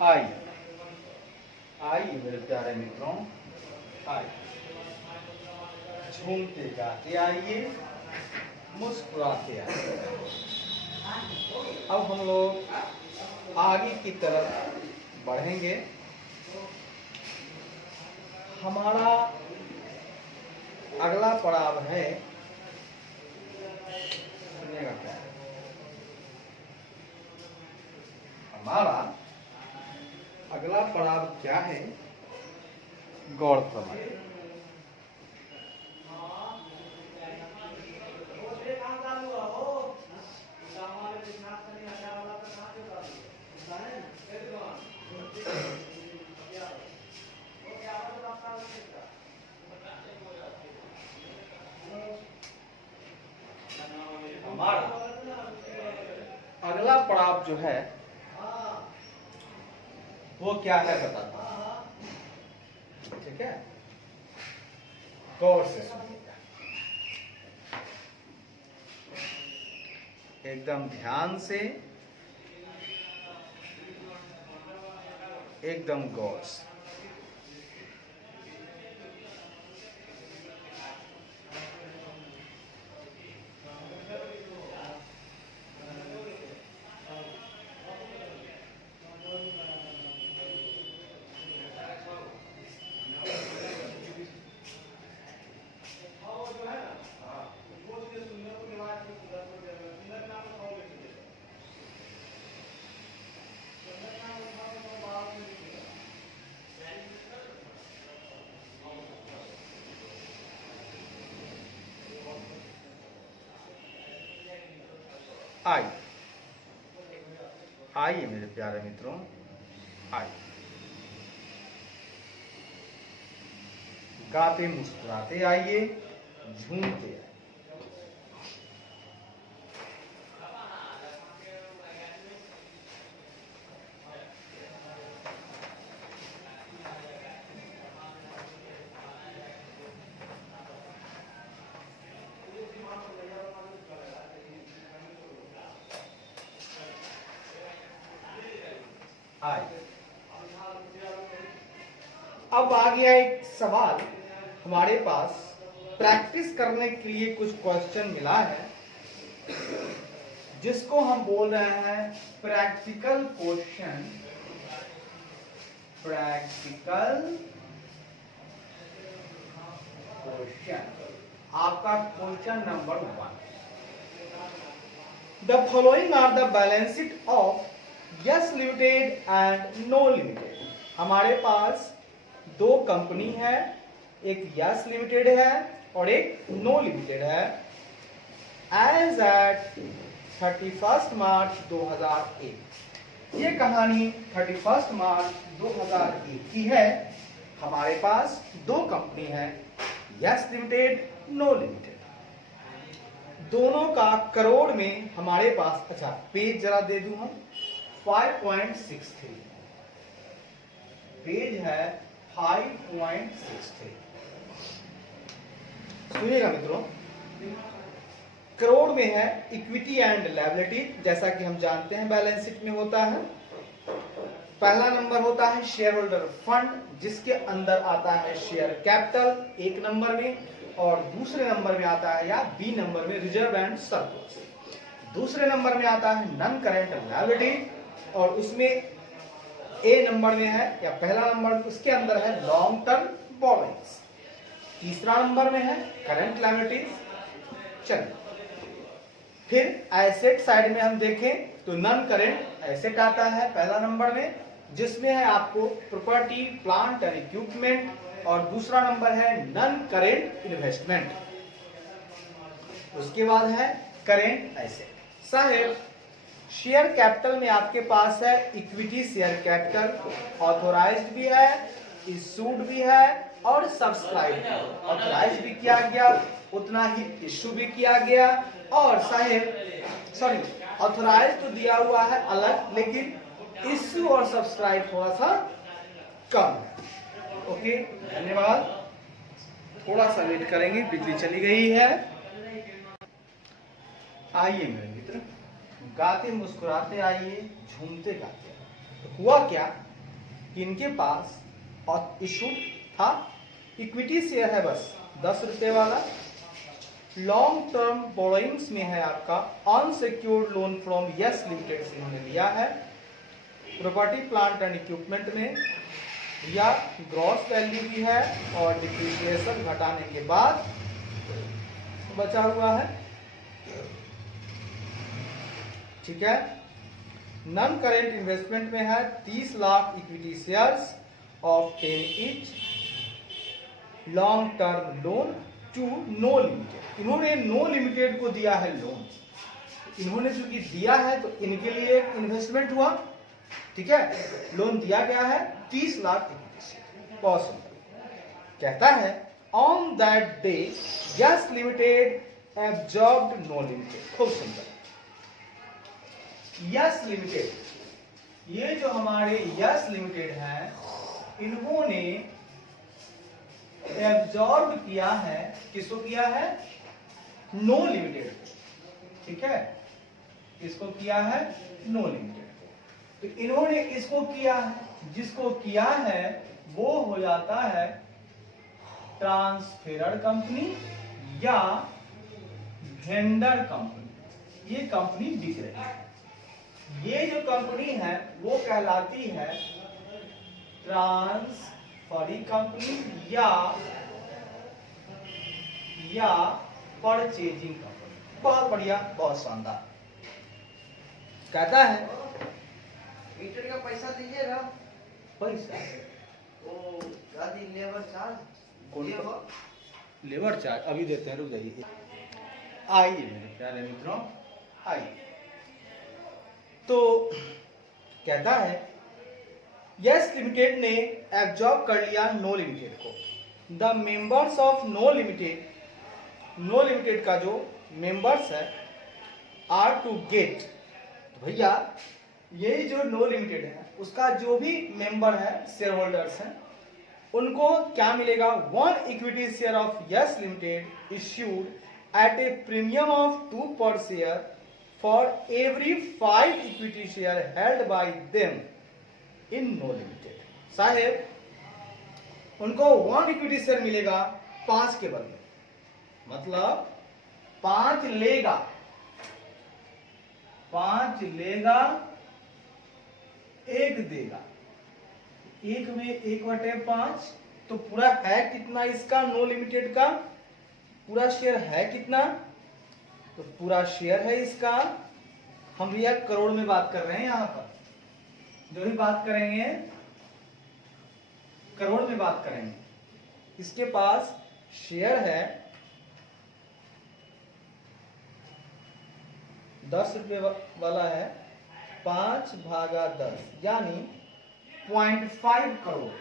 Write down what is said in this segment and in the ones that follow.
आइए आइए मेरे प्यारे मित्रों, आइए झूमते गाते आइए, मुस्कुराते आइए। अब हम लोग आगे की तरफ बढ़ेंगे। हमारा अगला पड़ाव है, सुनिएगा क्या है? हमारा अगला पड़ाव क्या है? गौर फरमाइए। हमारा अगला पड़ाव जो है वो क्या है बताता हूं, ठीक है? गौर से सुनिएगा, एकदम ध्यान से, एकदम गौर से। आइए आइए मेरे प्यारे मित्रों, आइए गाते मुस्कुराते आइए, झूमते आइए। अब आ गया एक सवाल हमारे पास। प्रैक्टिस करने के लिए कुछ क्वेश्चन मिला है जिसको हम बोल रहे हैं प्रैक्टिकल क्वेश्चन। प्रैक्टिकल क्वेश्चन, आपका question number 1। The following are the balance sheet of Yes Limited and No Limited. हमारे पास दो कंपनी है, एक यस लिमिटेड है और एक नो लिमिटेड है। एज एट 31 मार्च 2001, ये कहानी 31 मार्च 2001 की है। हमारे पास दो कंपनी है, यस लिमिटेड, नो लिमिटेड। दोनों का करोड़ में हमारे पास, अच्छा पेज जरा दे दूं हम, 5.63 पेज है, 5.63। सुनिएगा मित्रों, करोड़ में है इक्विटी एंड लायबिलिटी, जैसा कि हम जानते हैं बैलेंस शीट में होता है। पहला नंबर होता है शेयर होल्डर फंड, जिसके अंदर आता है शेयर कैपिटल एक नंबर में, और दूसरे नंबर में आता है या बी नंबर में रिजर्व एंड सरप्लस। दूसरे नंबर में आता है नॉन करेंट लायबिलिटी, और उसमें ए नंबर में है, या पहला नंबर उसके अंदर है लॉन्ग टर्म बोरोइंग्स। तीसरा नंबर में है करंट लायबिलिटीज। चलिए फिर एसेट साइड में हम देखें तो नॉन करेंट एसेट आता है पहला नंबर में, जिसमें है आपको प्रॉपर्टी, प्लांट एंड इक्विपमेंट, और दूसरा नंबर है नॉन करेंट इन्वेस्टमेंट। उसके बाद है करेंट एसेट। साहेब शेयर कैपिटल में आपके पास है इक्विटी शेयर कैपिटल, ऑथोराइज्ड भी है, इशूड भी है और सब्सक्राइब। ऑथोराइज्ड भी किया गया, उतना ही इशू भी किया गया, और साहेब सॉरी ऑथोराइज तो दिया हुआ है अलग, लेकिन इशू और सब्सक्राइब थोड़ा सा कम है। ओके, धन्यवाद। थोड़ा सा वेट करेंगे, बिजली चली गई है। आइए मेरे मित्र, गाते मुस्कुराते आइए, झूमते गाते। तो हुआ क्या कि इनके पास और इशू था, इक्विटी शेयर है बस 10 रुपए वाला, लॉन्ग टर्म बोरोइंग्स में है आपका unsecured loan from Yes Limited से इन्होंने लिया है, प्रॉपर्टी प्लांट एंड इक्विपमेंट में या ग्रॉस वैल्यू भी है और डिप्रिसिएशन घटाने के बाद बचा हुआ है, ठीक है। नॉन करेंट इन्वेस्टमेंट में है 30 lakh equity shares of 10 each, long term loan to no Limited, इन्होंने नो लिमिटेड को दिया है लोन, इन्होंने चूंकि दिया है तो इनके लिए एक इन्वेस्टमेंट हुआ, ठीक है। लोन दिया गया है 30 लाख इक्विटी शेयर, बहुत सुंदर। कहता है on that day Yes Limited absorbed No Limited, खूब सुंदर। यस लिमिटेड, ये जो हमारे यस लिमिटेड है इन्होंने एब्जॉर्ब किया है, किसको किया है, नो लिमिटेड, ठीक है, इसको किया है नो लिमिटेड। तो इन्होंने इसको किया है, जिसको किया है वो हो जाता है ट्रांसफेरर कंपनी या वेंडर कंपनी, ये कंपनी बिक रही है। ये जो कंपनी है वो कहलाती है ट्रांसफरी कंपनी या परचेजिंग कंपनी। बहुत बढ़िया, बहुत शानदार। कहता है मीटर का पैसा दीजिए ना, पैसा वो गाड़ी लेबर चार्ज, कौन सा लेबर चार्ज अभी देते हैं, रुक जाइए। आइए मेरे प्यारे मित्रों, आइए। तो कहता है यस लिमिटेड ने एब्जॉर्ब कर लिया नो लिमिटेड को। The members of no Limited, No Limited का जो मेंबर्स है आर टू गेट, तो भैया ये जो नो लिमिटेड है उसका जो भी मेंबर है, शेयर होल्डर्स हैं, उनको क्या मिलेगा, 1 equity share of Yes Limited issued at a premium of 2 per share for every 5 equity share held by them in No Limited. साहेब उनको 1 इक्विटी शेयर मिलेगा 5 के बदले, मतलब 5 लेगा, 5 लेगा, 1 देगा, 1 में 1/5, तो पूरा है कितना इसका, नो लिमिटेड का पूरा शेयर है कितना, तो पूरा शेयर है इसका, हम भैया करोड़ में बात कर रहे हैं, यहां पर जो भी बात करेंगे करोड़ में बात करेंगे। इसके पास शेयर है 10 रुपए वाला है, 5/10 यानी 0.5 करोड़,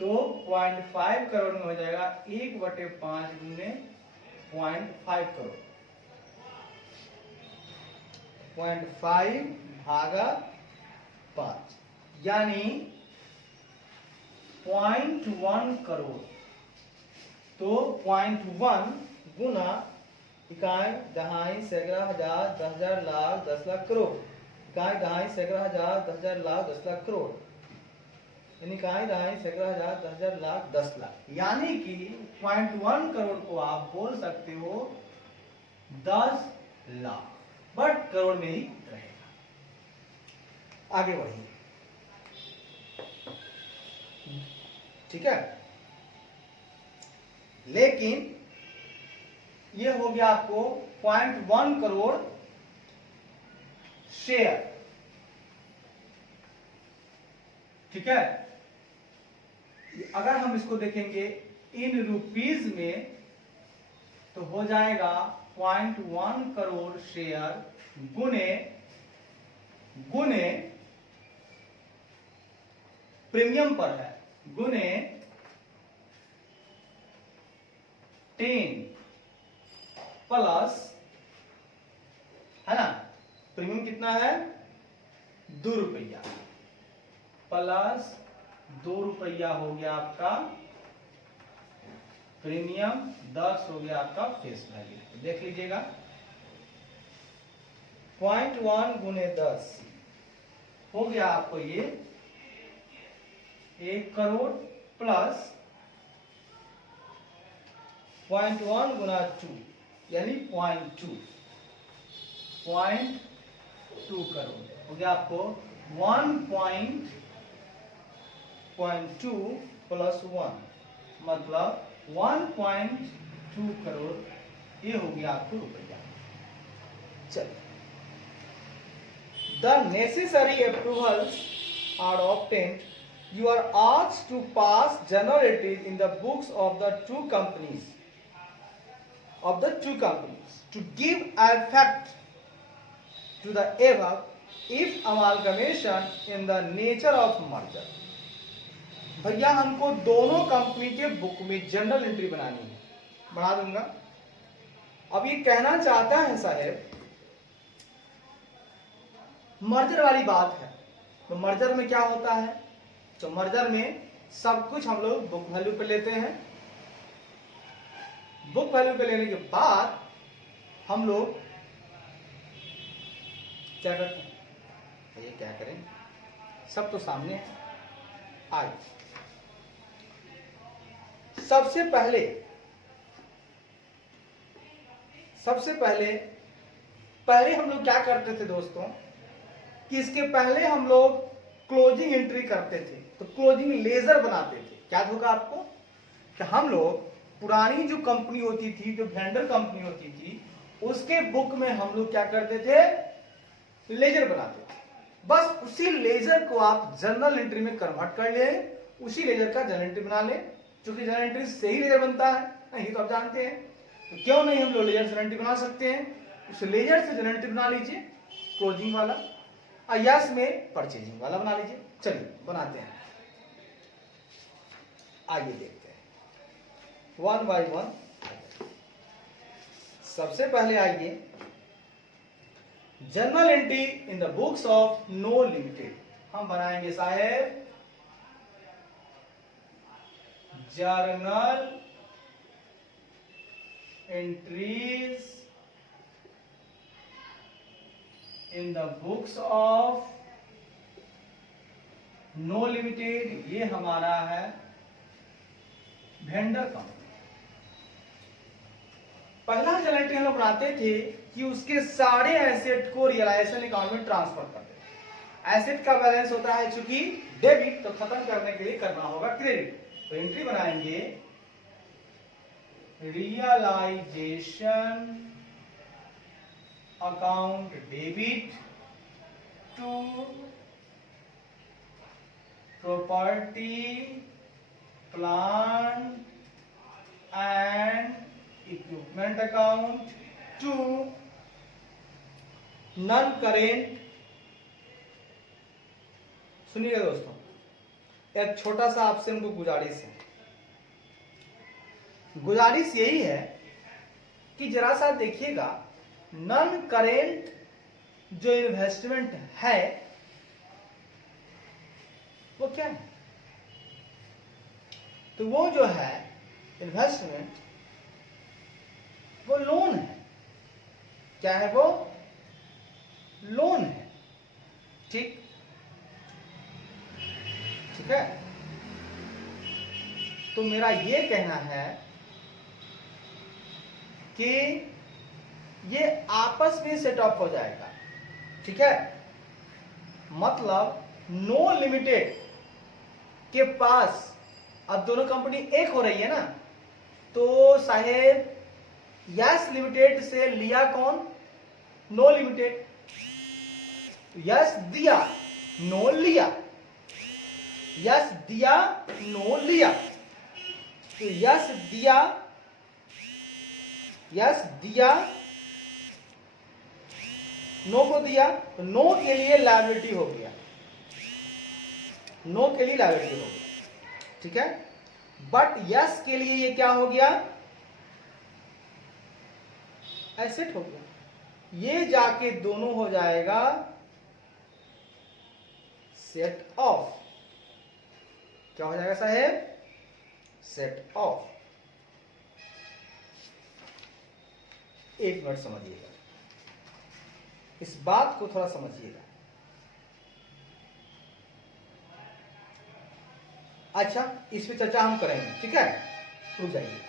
तो 0.5 करोड़ में हो जाएगा 1/5 गुने 0.5 करोड़, 0.5/5 यानी 0.1 करोड़। तो 0.1 गुना इकाई, दहाई, सैकड़ा, हजार, 10,000, लाख, 10 लाख, करोड़, इकाई, दहाई, सैकड़ा, हजार, 10,000, लाख, 10 लाख, करोड़, यानी इकाई, दहाई, सैकड़ा, हजार, 10,000, लाख, 10 लाख, यानी कि 0.1 करोड़ को आप बोल सकते हो 10 लाख, बट करोड़ में ही रहेगा। आगे बढ़िए, ठीक है। लेकिन ये हो गया आपको 0.1 करोड़ शेयर, ठीक है। अगर हम इसको देखेंगे इन रुपीज में तो हो जाएगा 0.1 करोड़ शेयर गुने प्रीमियम पर है, गुने 10 प्लस, है ना, प्रीमियम कितना है, 2 रुपया, प्लस 2 रुपया हो गया आपका प्रीमियम, 10 हो गया आपका फेस वैल्यू। देख लीजिएगा 0.1 गुने 10 हो गया आपको ये 1 करोड़ प्लस 0.1 गुना 2 यानी 0.2 करोड़ हो गया आपको 1.2 प्लस 1 मतलब 1.2 करोड़ ये हो गया आपको रुपया। चलिए, the necessary approvals are obtained, you are asked to pass generalities in the books of the two companies to give effect to the above if amalgamation in the nature of merger। भैया हमको दोनों company के book में general entry बनानी है, बना दूंगा। अब ये कहना चाहता है साहब मर्जर वाली बात है, तो मर्जर में क्या होता है, तो मर्जर में सब कुछ हम लोग बुक वैल्यू पे लेते हैं। बुक वैल्यू पे लेने के बाद हम लोग क्या करते हैं, ये क्या करें, सब तो सामने है। आइए सबसे पहले हम लोग क्या करते थे दोस्तों कि इसके पहले हम लोग क्लोजिंग एंट्री करते थे, तो क्लोजिंग लेजर बनाते थे। क्या होगा आपको कि हम लोग पुरानी जो कंपनी होती थी, जो वेंडर कंपनी होती थी, उसके बुक में हम लोग क्या करते थे, लेजर बनाते थे। बस उसी लेजर को आप जर्नल एंट्री में कन्वर्ट कर ले, उसी लेजर का जर्नल एंट्री बना ले। क्योंकि जर्नल एंट्री से ही लेजर बनता है, नहीं तो आप जानते हैं, तो क्यों नहीं हम लोग लेजर जर्नल एंट्री बना सकते हैं। उस लेजर से जर्नल एंट्री बना लीजिए क्लोजिंग वाला, यस में परचेजिंग वाला बना लीजिए। चलिए बनाते हैं, आइए देखते हैं वन बाय वन। सबसे पहले आइए journal entry in the books of no Limited, हम बनाएंगे साहेब journal entries in the books of no Limited. ये हमारा है वेंडर कंपनी। पहला जर्नल एंट्री हम लोग बनाते थे कि उसके सारे एसेट को रियलाइजेशन अकाउंट में ट्रांसफर कर दे। एसेट का बैलेंस होता है चूंकि डेबिट, तो खत्म करने के लिए करना होगा क्रेडिट, तो एंट्री बनाएंगे realisation account debit to property plant and equipment account to non current. सुनिएगा दोस्तों, एक छोटा सा आपसे हमको गुजारिश यही है कि जरा सा देखिएगा, नॉन करेंट जो इन्वेस्टमेंट है वो क्या है, तो वो जो है इन्वेस्टमेंट वो लोन है। क्या है वो, लोन है। ठीक है, तो मेरा ये कहना है कि ये आपस में सेट अप हो जाएगा। ठीक है, मतलब नो लिमिटेड के पास अब दोनों कंपनी एक हो रही है ना, तो साहेब यस लिमिटेड से लिया कौन, नो लिमिटेड। यस दिया, नो लिया, यस दिया, नो लिया, तो यस दिया नो को दिया, तो नो के लिए लायबिलिटी हो गया, नो के लिए लायबिलिटी हो गया। ठीक है, बट यस के लिए ये क्या हो गया, एसेट हो गया। ये जाके दोनों हो जाएगा सेट ऑफ। क्या हो जाएगा साहेब, सेट ऑफ। एक मिनट समझिएगा, इस बात को थोड़ा समझिएगा। अच्छा, इस पे चर्चा हम करेंगे, ठीक है, रुक जाइए।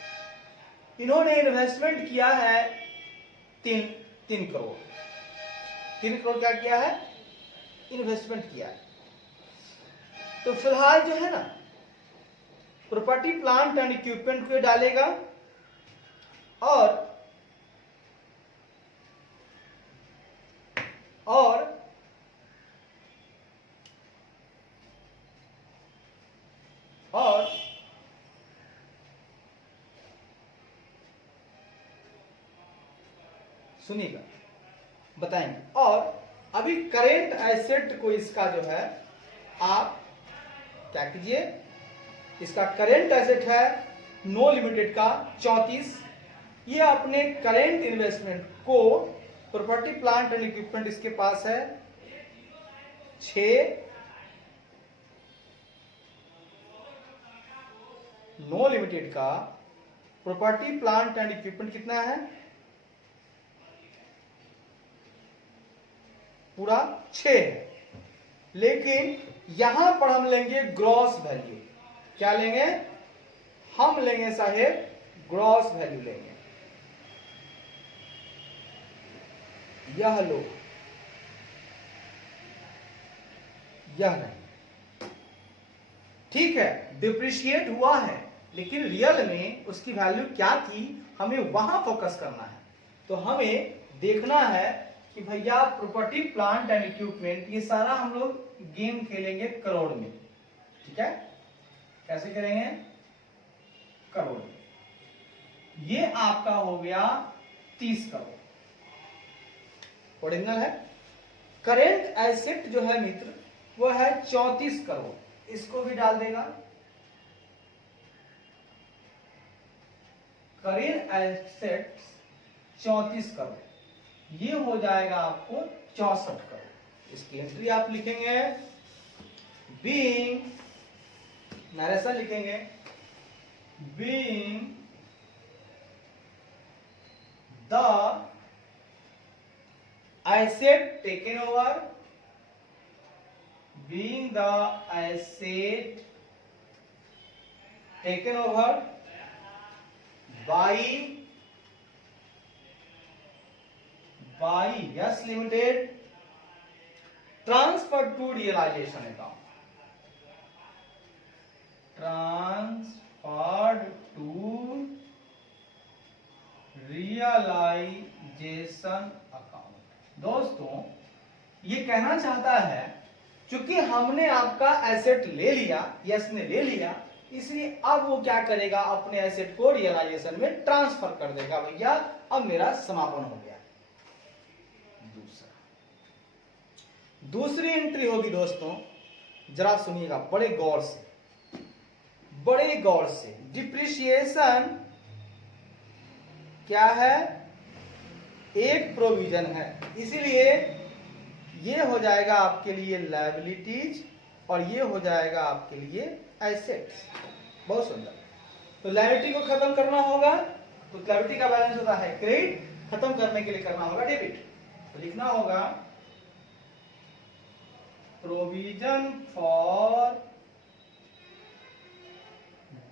इन्होंने इन्वेस्टमेंट किया है 3 करोड़। 3 करोड़ क्या किया है? इन्वेस्टमेंट किया है। तो फिलहाल जो है ना, प्रॉपर्टी प्लांट एंड इक्विपमेंट को डालेगा और सुनिएगा, बताएंगे। और अभी करेंट एसेट को इसका जो है आप क्या कीजिए, इसका करेंट एसेट है नो लिमिटेड का 34। ये अपने करेंट इन्वेस्टमेंट को प्रॉपर्टी प्लांट एंड इक्विपमेंट इसके पास है 6, नो लिमिटेड का प्रॉपर्टी प्लांट एंड इक्विपमेंट कितना है? पूरा 6 है। लेकिन यहां पर हम लेंगे ग्रॉस वैल्यू। क्या लेंगे? हम लेंगे साहेब ग्रॉस वैल्यू लेंगे। यह लो, यह नहीं, ठीक है, डिप्रिशिएट हुआ है, लेकिन रियल में उसकी वैल्यू क्या थी, हमें वहां फोकस करना है। तो हमें देखना है कि भैया प्रॉपर्टी प्लांट एंड इक्विपमेंट ये सारा हम लोग गेम खेलेंगे करोड़ में, ठीक है। कैसे करेंगे? करोड़ में। ये आपका हो गया 30 करोड़, ओरिजिनल है। करेंट एसेट जो है मित्र वो है 34 करोड़, इसको भी डाल देगा। करेंट एसेट 34 करोड़, ये हो जाएगा आपको 64 करोड़। इसकी एंट्री आप लिखेंगे, बीइंग, नरेशन लिखेंगे, being the asset taken over, being the asset taken over by Yes Limited, transferred to realization account, transferred to realization account। दोस्तों ये कहना चाहता है क्योंकि हमने आपका एसेट ले लिया, यस ने ले लिया, इसलिए अब वो क्या करेगा, अपने एसेट को रियलाइजेशन में ट्रांसफर कर देगा। भैया अब मेरा समापन हो गया। दूसरी एंट्री होगी दोस्तों, जरा सुनिएगा बड़े गौर से, बड़े गौर से। डिप्रिसिएशन क्या है? एक प्रोविजन है, इसीलिए ये हो जाएगा आपके लिए लायबिलिटीज और ये हो जाएगा आपके लिए एसेट्स। बहुत सुंदर। तो लायबिलिटी को खत्म करना होगा, तो लायबिलिटी का बैलेंस होता है क्रेडिट, खत्म करने के लिए करना होगा डेबिट। तो लिखना होगा provision for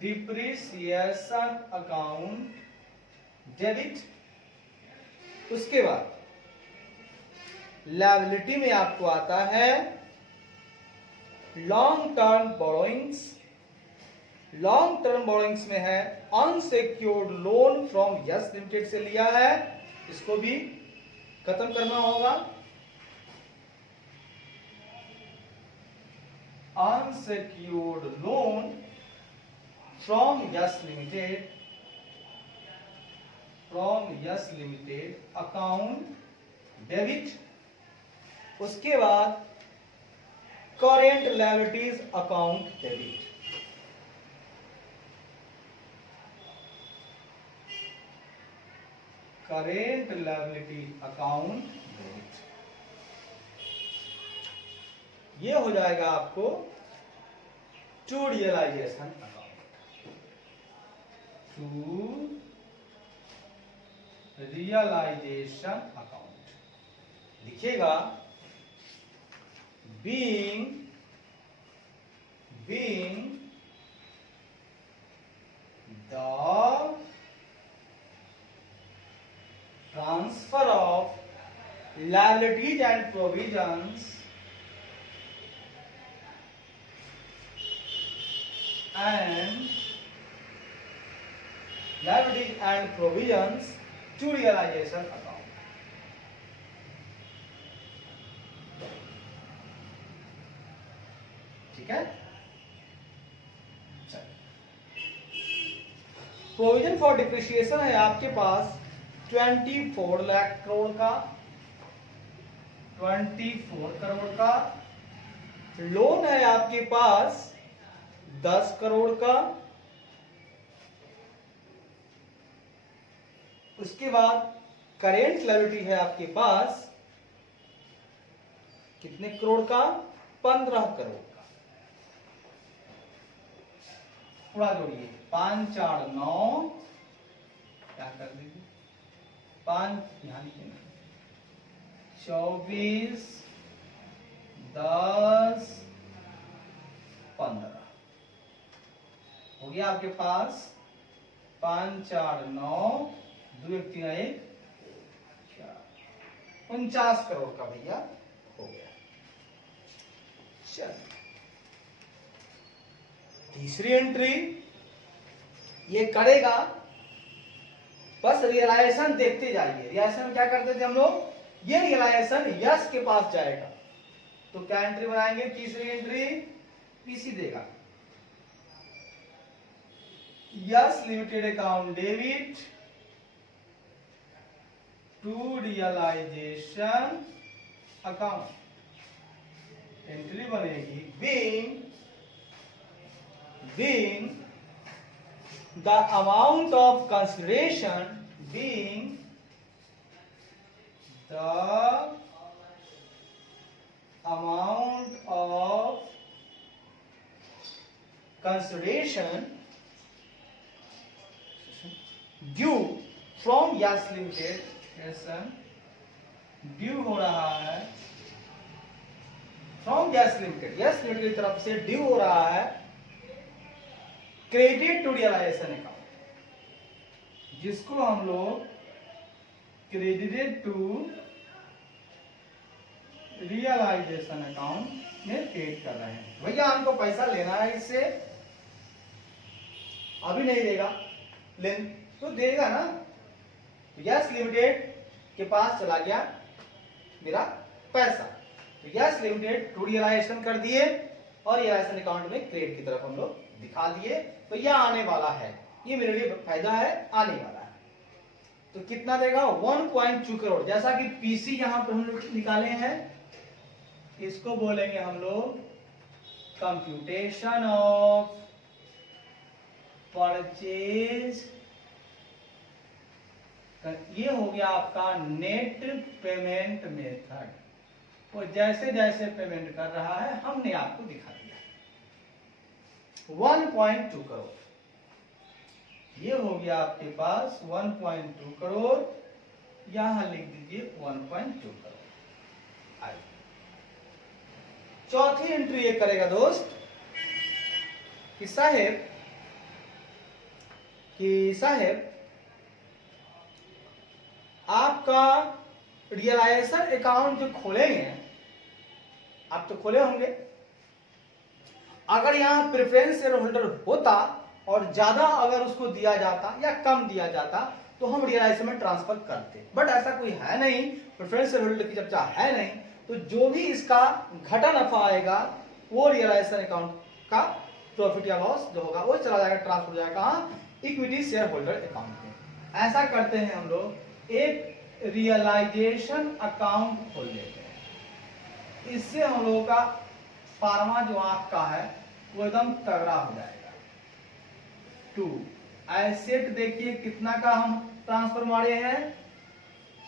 depreciation account debit. उसके बाद लायबिलिटी में आपको आता है long term borrowings. Long term borrowings में है unsecured loan from Yes Limited से लिया है, इसको भी खत्म करना होगा। Unsecured loan from Yes Limited, from Yes Limited account debit. उसके बाद current liabilities account debit. Current liability account debit, ये हो जाएगा आपको to realisation account, to realisation account. लिखिएगा being liabilities and provisions to realization account. ठीक है, provision for depreciation है आपके पास 24 लाख करोड़ का, 24 करोड़ का। लोन है आपके पास 10 करोड़ का। उसके बाद करेंट लायबिलिटी है आपके पास कितने करोड़ का? 15 करोड़ का। थोड़ा जोड़िए, 5 4 9, क्या कर दीजिए 5, यहां लिखिए 24 10 15 हो गया आपके पास 5 4 9 2 1 3 1 49 करोड़ का भैया हो गया। चल तीसरी एंट्री ये करेगा, बस रियलाइजेशन देखते जाइए। रियलाइजेशन क्या करते थे हम लोग, ये रियलाइजेशन यस के पास जाएगा तो क्या एंट्री बनाएंगे? तीसरी एंट्री पीसी देगा, Yes Limited account debit to realisation account. Entry बनेगी being the amount of consideration being the amount of consideration due from Yes Limited, due हो रहा है from Yes limited, yes limited की तरफ से ड्यू हो रहा है क्रेडिट टू रियलाइजेशन अकाउंट, जिसको हम लोग क्रेडिटेड टू रियलाइजेशन अकाउंट में क्रिएट कर रहे हैं। भैया हमको पैसा लेना है इससे, अभी नहीं देगा लेन तो देगा ना। यस लिमिटेड के पास चला गया मेरा पैसा, तो यस लिमिटेड टू रियलाइजेशन कर दिए और रियलाइजेशन अकाउंट में क्रेडिट की तरफ हम लोग दिखा दिए। तो यह आने वाला है, ये मेरे लिए फायदा है, आने वाला है। तो कितना देगा? 1.2 करोड़। जैसा कि पीसी यहां पर हम लोग निकाले हैं, इसको बोलेंगे हम लोग कंप्यूटेशन ऑफ परचेज। ये हो गया आपका नेट पेमेंट मेथड। वो जैसे जैसे पेमेंट कर रहा है हमने आपको दिखा दिया। 1.2 करोड़ ये हो गया आपके पास 1.2 करोड़, यहां लिख दीजिए 1.2 करोड़। आइए चौथी एंट्री ये करेगा दोस्त कि साहेब आपका रियलाइजेशन अकाउंट जो खोलेंगे, आप तो खोले होंगे, अगर यहां प्रेफरेंस शेयर होल्डर होता और ज्यादा अगर उसको दिया जाता या कम दिया जाता तो हम रियलाइजेशन में ट्रांसफर करते, बट ऐसा कोई है नहीं, प्रेफरेंस शेयर होल्डर की चर्चा है नहीं, तो जो भी इसका घटा नफा आएगा वो रियलाइजेशन अकाउंट का प्रॉफिट या लॉस जो होगा वो चला जाएगा, ट्रांसफर हो जाएगा इक्विटी शेयर होल्डर अकाउंट में। ऐसा करते हैं हम लोग, एक रियलाइजेशन अकाउंट खोल लेते हैं, इससे हम लोगों का फार्मा जो आंख का है वो एकदम तगड़ा हो जाएगा। 2 एसेट देखिए कितना का हम ट्रांसफर मारे हैं,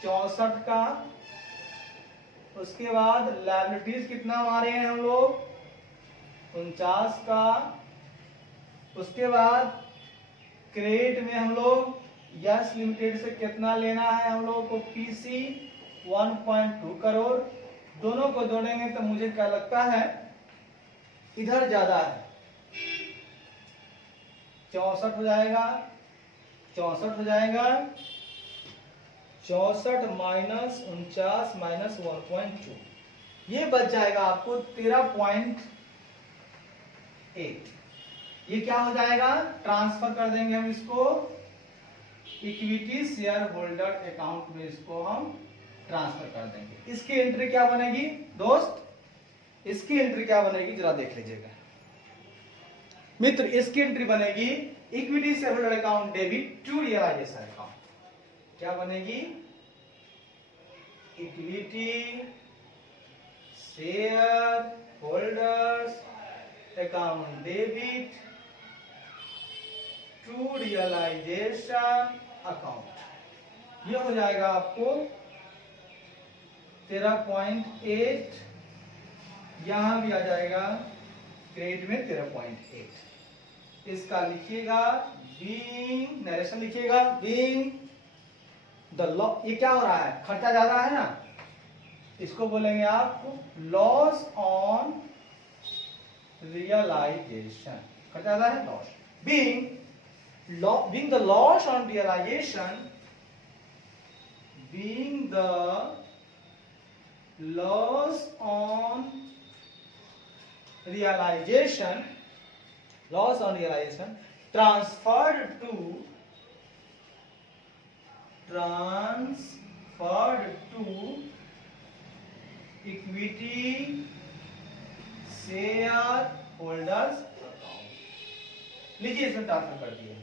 64 का। उसके बाद लायबिलिटीज कितना मारे हैं हम लोग, 49 का। उसके बाद क्रेडिट में हम लोग यस लिमिटेड से कितना लेना है हम लोगों को, पीसी 1.2 करोड़। दोनों को जोड़ेंगे तो मुझे क्या लगता है इधर ज्यादा है, 64 हो जाएगा, 64 हो जाएगा, 64 माइनस 49 माइनस 1.2, ये बच जाएगा आपको 13.8। ये क्या हो जाएगा, ट्रांसफर कर देंगे हम इसको इक्विटी शेयर होल्डर अकाउंट में, इसको हम ट्रांसफर कर देंगे। इसकी एंट्री क्या बनेगी दोस्त, इसकी एंट्री क्या बनेगी जरा देख लीजिएगा मित्र। इसकी एंट्री बनेगी equity share holder account debit to realisation account. क्या बनेगी, equity share holders account debit to realisation account. ये हो जाएगा आपको 13.8, यहां भी आ जाएगा क्रेडिट में 13.8। इसका लिखिएगा बीइंग, नरेशन लिखिएगा बीइंग द लॉ। ये क्या हो रहा है, खर्चा ज्यादा है ना, इसको बोलेंगे आप लॉस ऑन रियलाइजेशन। खर्चा ज्यादा है, loss. Being the loss on realization, being the loss on realization, transferred to equity share holders account। लीजिए इसमें ट्रांसफर कर दिए।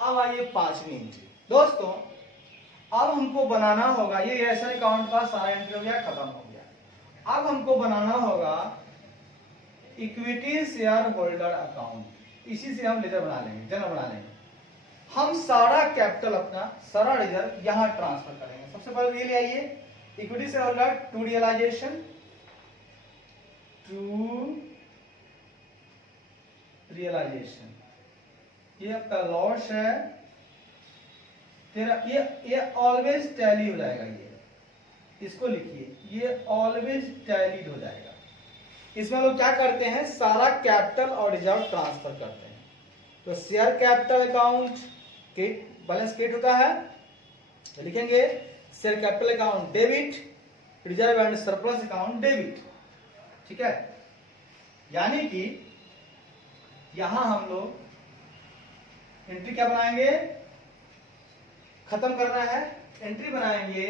अब आइए पांचवी एंट्री दोस्तों, अब हमको बनाना होगा, ये ऐसा अकाउंट का सारा एंट्री हो गया, खत्म हो गया। अब हमको बनाना होगा इक्विटी शेयर होल्डर अकाउंट। इसी से हम लेजर बना लेंगे, जनरल बना लेंगे। हम सारा कैपिटल अपना, सारा रिजर्व यहां ट्रांसफर करेंगे। सबसे पहले ये ले आइए, equity share holder to realisation, ये आपका लॉस है तेरा, ये ऑलवेज टैली हो जाएगा। ये इसको लिखिए, ये ऑलवेज टैलीड हो जाएगा। इसमें लोग क्या करते हैं, सारा कैपिटल और रिजर्व ट्रांसफर करते हैं। तो share capital account balance create होता है, तो लिखेंगे share capital account debit, reserve and surplus account debit. ठीक है, यानी कि यहां हम लोग एंट्री क्या बनाएंगे, खत्म करना है, एंट्री बनाएंगे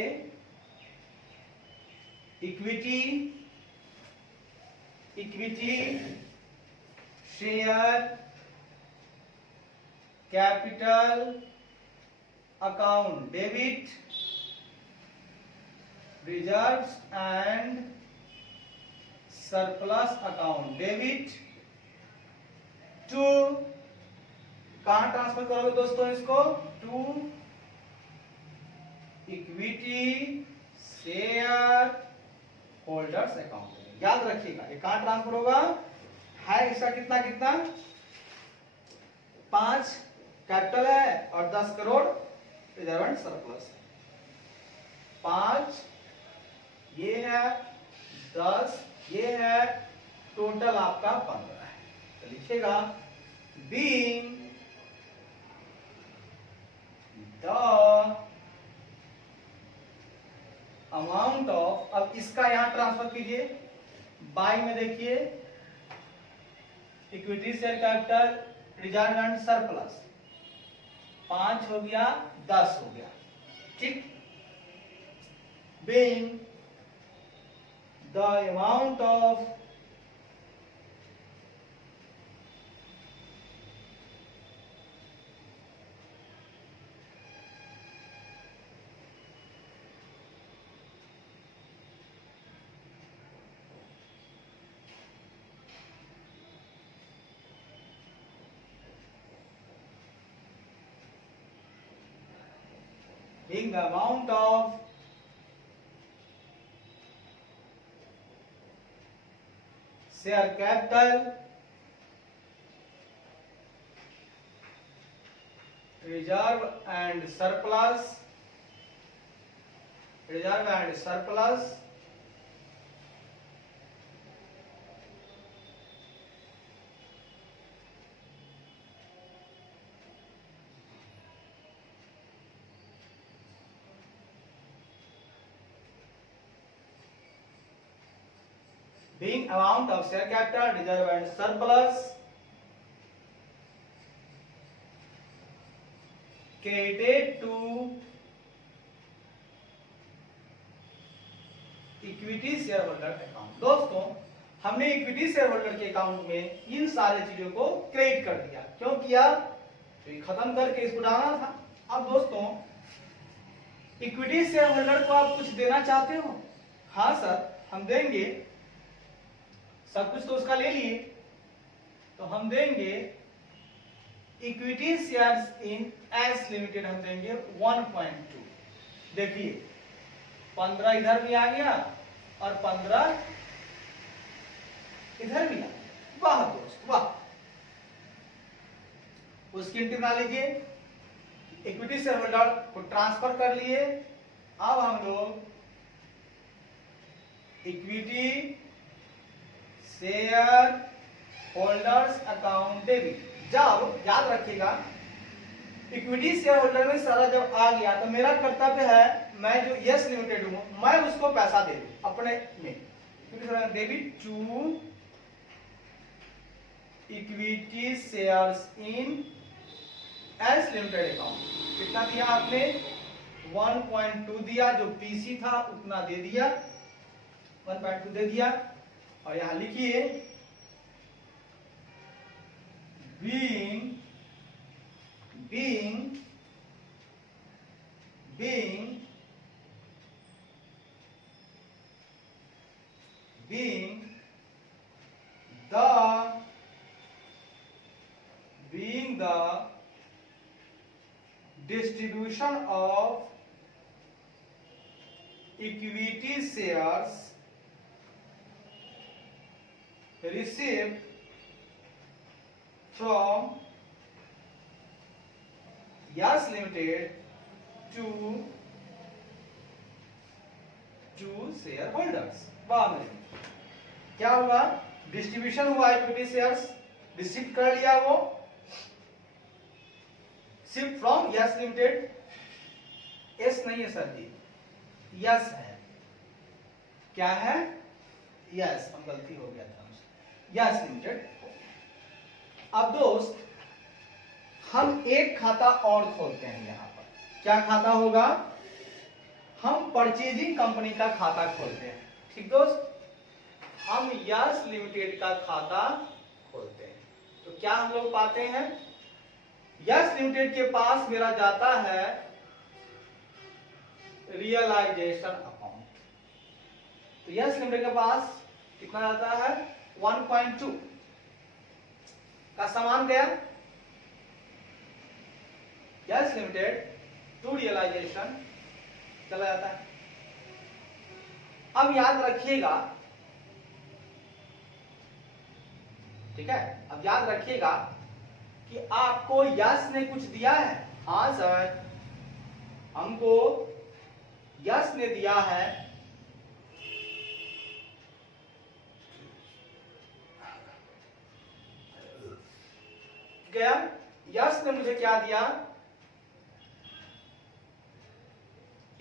equity share capital account debit, reserves and surplus account debit to, कहां ट्रांसफर करोगे दोस्तों इसको, to equity share holders account. याद रखिएगा ये कहां ट्रांसफर होगा, है इसका कितना कितना, 5 कैपिटल है और 10 करोड़ रिजर्व एंड सरप्लस। 5 ये है, 10 ये है, टोटल आपका 15 है। तो लिखिएगा बीइंग द अमाउंट ऑफ, अब इसका यहां ट्रांसफर कीजिए, बाई में देखिए equity share capital reserve and surplus, 5 हो गया 10 हो गया। ठीक, being the amount of being the amount of share capital reserve and surplus being amount of share capital, reserve and surplus credited to equity share holder account. दोस्तों हमने equity share holder के account में इन सारे चीजों को credit कर दिया। क्यों किया? तो खत्म करके इसको डालना था। अब दोस्तों इक्विटी शेयर होल्डर को आप कुछ देना चाहते हो? हाँ सर हम देंगे, सब कुछ तो उसका ले लिए, तो हम देंगे equity shares in S limited, हम देंगे 1.2। देखिए 15 इधर भी आ गया और 15 इधर भी आ गया। वाह दोस्त वाह। उसकी एंट्री बना लीजिए, इक्विटी शेयर होल्डर को ट्रांसफर कर लिए। अब हम लोग equity share holders account debit, जब याद रखिएगा इक्विटी शेयर होल्डर में सारा जब आ गया तो मेरा कर्तव्य है, मैं जो यस लिमिटेड हूं मैं उसको पैसा दे दूं अपने में। Debit to equity shares in S limited account. कितना दिया आपने? 1.2 दिया, जो पीसी था उतना दे दिया, 1.2 दे दिया। और यहां लिखिए being the distribution of equity shares received from Yas Limited to shareholders। वाह मेरे, क्या हुआ? डिस्ट्रीब्यूशन हुआ, इक्विटी शेयर्स रिसीव कर लिया वो सिर्फ फ्रॉम यस लिमिटेड। एस नहीं है सर जी, यस है। क्या है? यस, हम गलती हो गया था, यस लिमिटेड। अब दोस्त हम एक खाता और खोलते हैं यहां पर। क्या खाता होगा? हम परचेजिंग कंपनी का खाता खोलते हैं। ठीक दोस्त, हम यस लिमिटेड का खाता खोलते हैं। तो क्या हम लोग पाते हैं? यस लिमिटेड के पास मेरा जाता है रियलाइजेशन अकाउंट। तो यस लिमिटेड के पास कितना जाता है? 1.2 का सामान गया यस लिमिटेड टू रियलाइजेशन चला जाता है। अब याद रखिएगा, ठीक है, अब याद रखिएगा कि आपको यस ने कुछ दिया है। हाँ सर, हमको यस ने दिया है गया। यस ने मुझे क्या दिया?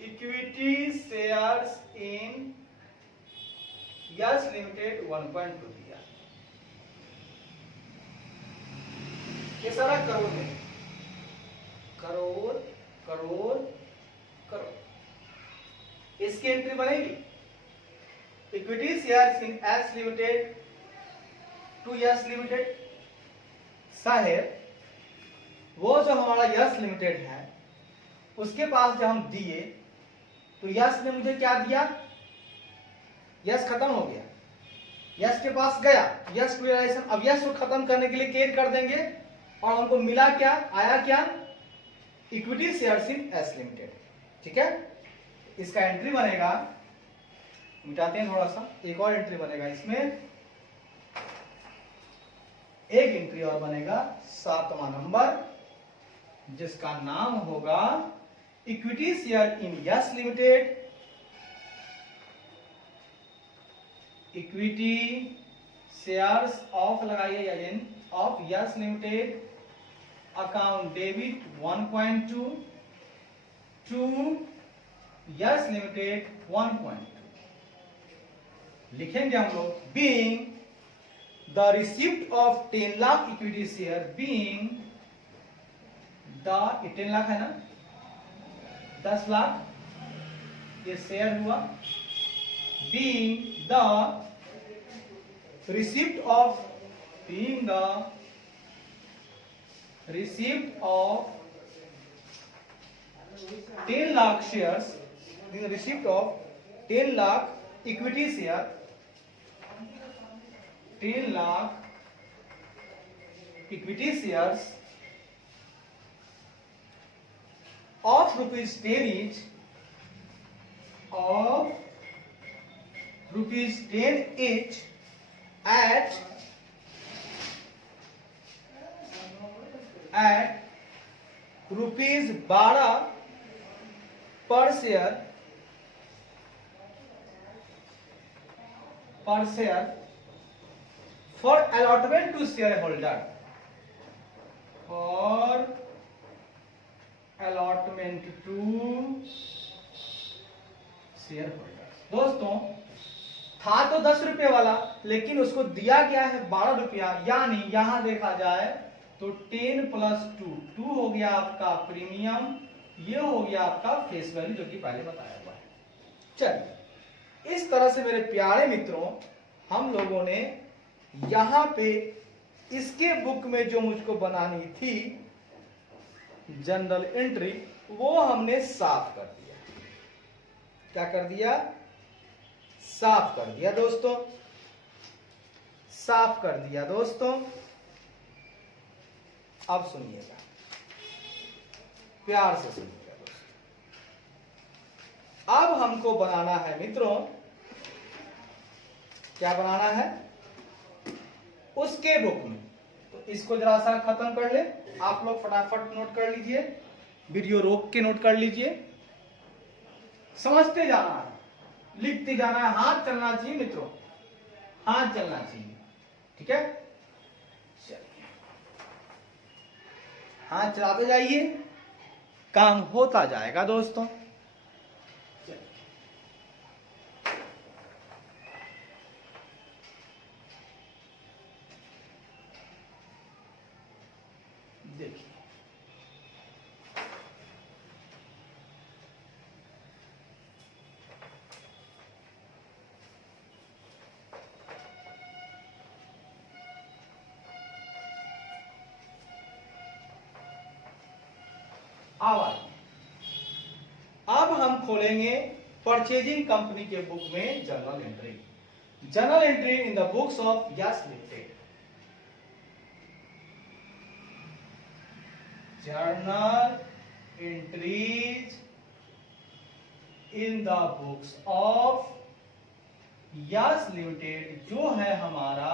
इक्विटी शेयर्स इन यस लिमिटेड 1.2 दिया। ये सारा करोड़ में, करोड़ करोड़ करोड़। इसकी एंट्री बनेगी equity shares in S Limited to Yes Limited. साहेब वो जो हमारा यस लिमिटेड है उसके पास जब हम दिए तो यस ने मुझे क्या दिया? यस खत्म हो गया, यस के पास गया, यस रियलाइजेशन। अब यस को खत्म करने के लिए केयर कर देंगे और हमको मिला क्या? आया क्या? Equity shares in S limited. ठीक है, इसका एंट्री बनेगा, मिटाते हैं थोड़ा सा, एक और एंट्री बनेगा इसमें, एक एंट्री और बनेगा 7वां नंबर, जिसका नाम होगा equity share in Yes Limited, equity shares of लगाइए या in of Yes Limited account debit 1.2 to Yes Limited 1.2। लिखेंगे हम लोग being the receipt of 10 lakh equity share, being the 10 lakh है ना, 10 लाख ये शेयर हुआ, being the receipt of being the receipt of 10 lakh shares, the receipt of 10 lakh equity share, 10 lakh equity shares of rupees 10 each, of rupees 10 each at rupees 12 per share for allotment to shareholder, for allotment to shareholder। दोस्तों था तो 10 रुपए वाला, लेकिन उसको दिया गया है 12 रुपया, यानी यहां देखा जाए तो 10 प्लस 2 हो गया आपका प्रीमियम, ये हो गया आपका फेस वैल्यू जो कि पहले बताया हुआ है। चलिए, इस तरह से मेरे प्यारे मित्रों हम लोगों ने यहां पे इसके बुक में जो मुझको बनानी थी जनरल एंट्री, वो हमने साफ कर दिया। क्या कर दिया? साफ कर दिया दोस्तों, साफ कर दिया दोस्तों। अब सुनिएगा, प्यार से सुनिएगा दोस्तों। अब हमको बनाना है मित्रों, क्या बनाना है? उसके बुक में। तो इसको जरा सा खत्म कर ले, आप लोग फटाफट नोट कर लीजिए, वीडियो रोक के नोट कर लीजिए, समझते जाना है, लिखते जाना है, हाथ चलना चाहिए मित्रों, हाथ चलना चाहिए, ठीक है? चलिए, हाथ चलाते जाइए, काम होता जाएगा दोस्तों। देखिए, अब हम खोलेंगे परचेजिंग कंपनी के बुक में journal entry, journal entry in the books of Yes limited, journal entries in the books of Yes limited, जो है हमारा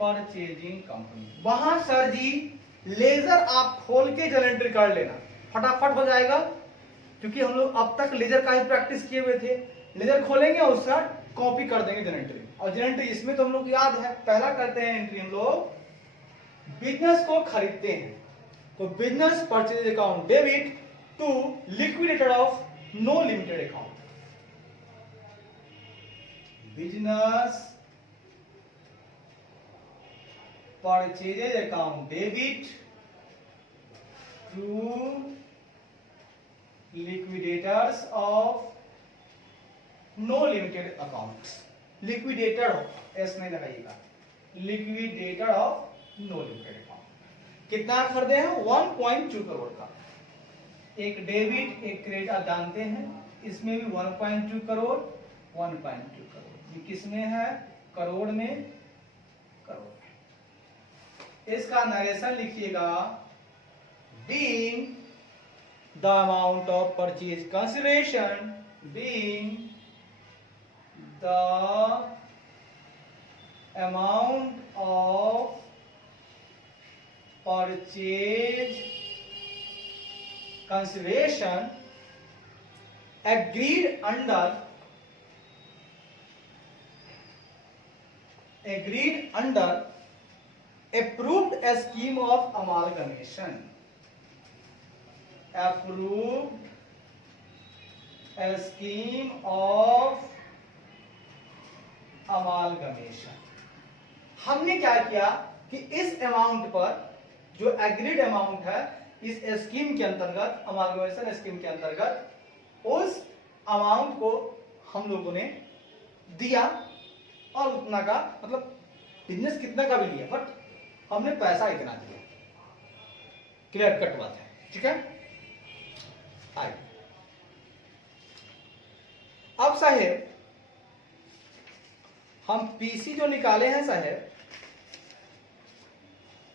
परचेजिंग कंपनी। वहां सर जी लेजर आप खोल के जर्नल एंट्री कर लेना, फटाफट हो जाएगा, क्योंकि हम लोग अब तक लेजर का ही प्रैक्टिस किए हुए थे। लेजर खोलेंगे और उसका कॉपी कर देंगे जर्नल एंट्री। और जर्नल एंट्री इसमें तो हम लोग याद है, पहला करते हैं एंट्री हम लोग बिजनेस को खरीदते हैं, तो business purchase account debit to liquidator of no limited account, business purchase account debit to liquidators of no limited accounts, liquidator ऐसे नहीं लगाइएगा, liquidator of no limited account। कितना खरीदे हैं? 1.2 करोड़ का। एक डेबिट एक क्रेडिट आप जानते हैं, इसमें भी 1.2 करोड़ 1.2 करोड़, ये किसमें है? करोड़ में, करोड़। इसका नरेशन लिखिएगा, being the amount of purchase consideration, being the amount of purchase consideration agreed under approved a scheme of amalgamation, approved a scheme of amalgamation. हमने क्या किया कि इस अमाउंट पर जो एग्रीड अमाउंट है इस स्कीम के अंतर्गत, अमालगमेशन स्कीम के अंतर्गत, उस अमाउंट को हम लोगों ने दिया और उतना का मतलब बिजनेस कितना का भी लिया बट हमने पैसा इतना दिया। क्लियर कट बात है, ठीक है। आइए अब साहेब हम पीसी जो निकाले हैं साहेब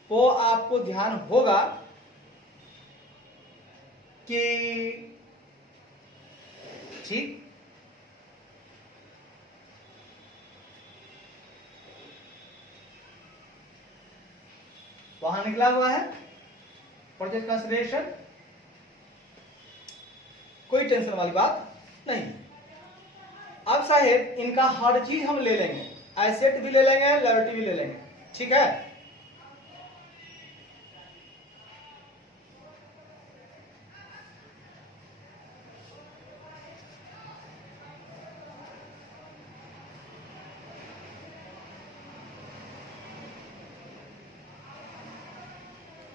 वो आपको ध्यान होगा कि ठीक वहां निकला हुआ है परचेज कंसिडरेशन, कोई टेंशन वाली बात नहीं। अब साहेब इनका हर चीज हम ले लेंगे, एसेट भी ले लेंगे, लायबिलिटी भी ले लेंगे, ठीक है।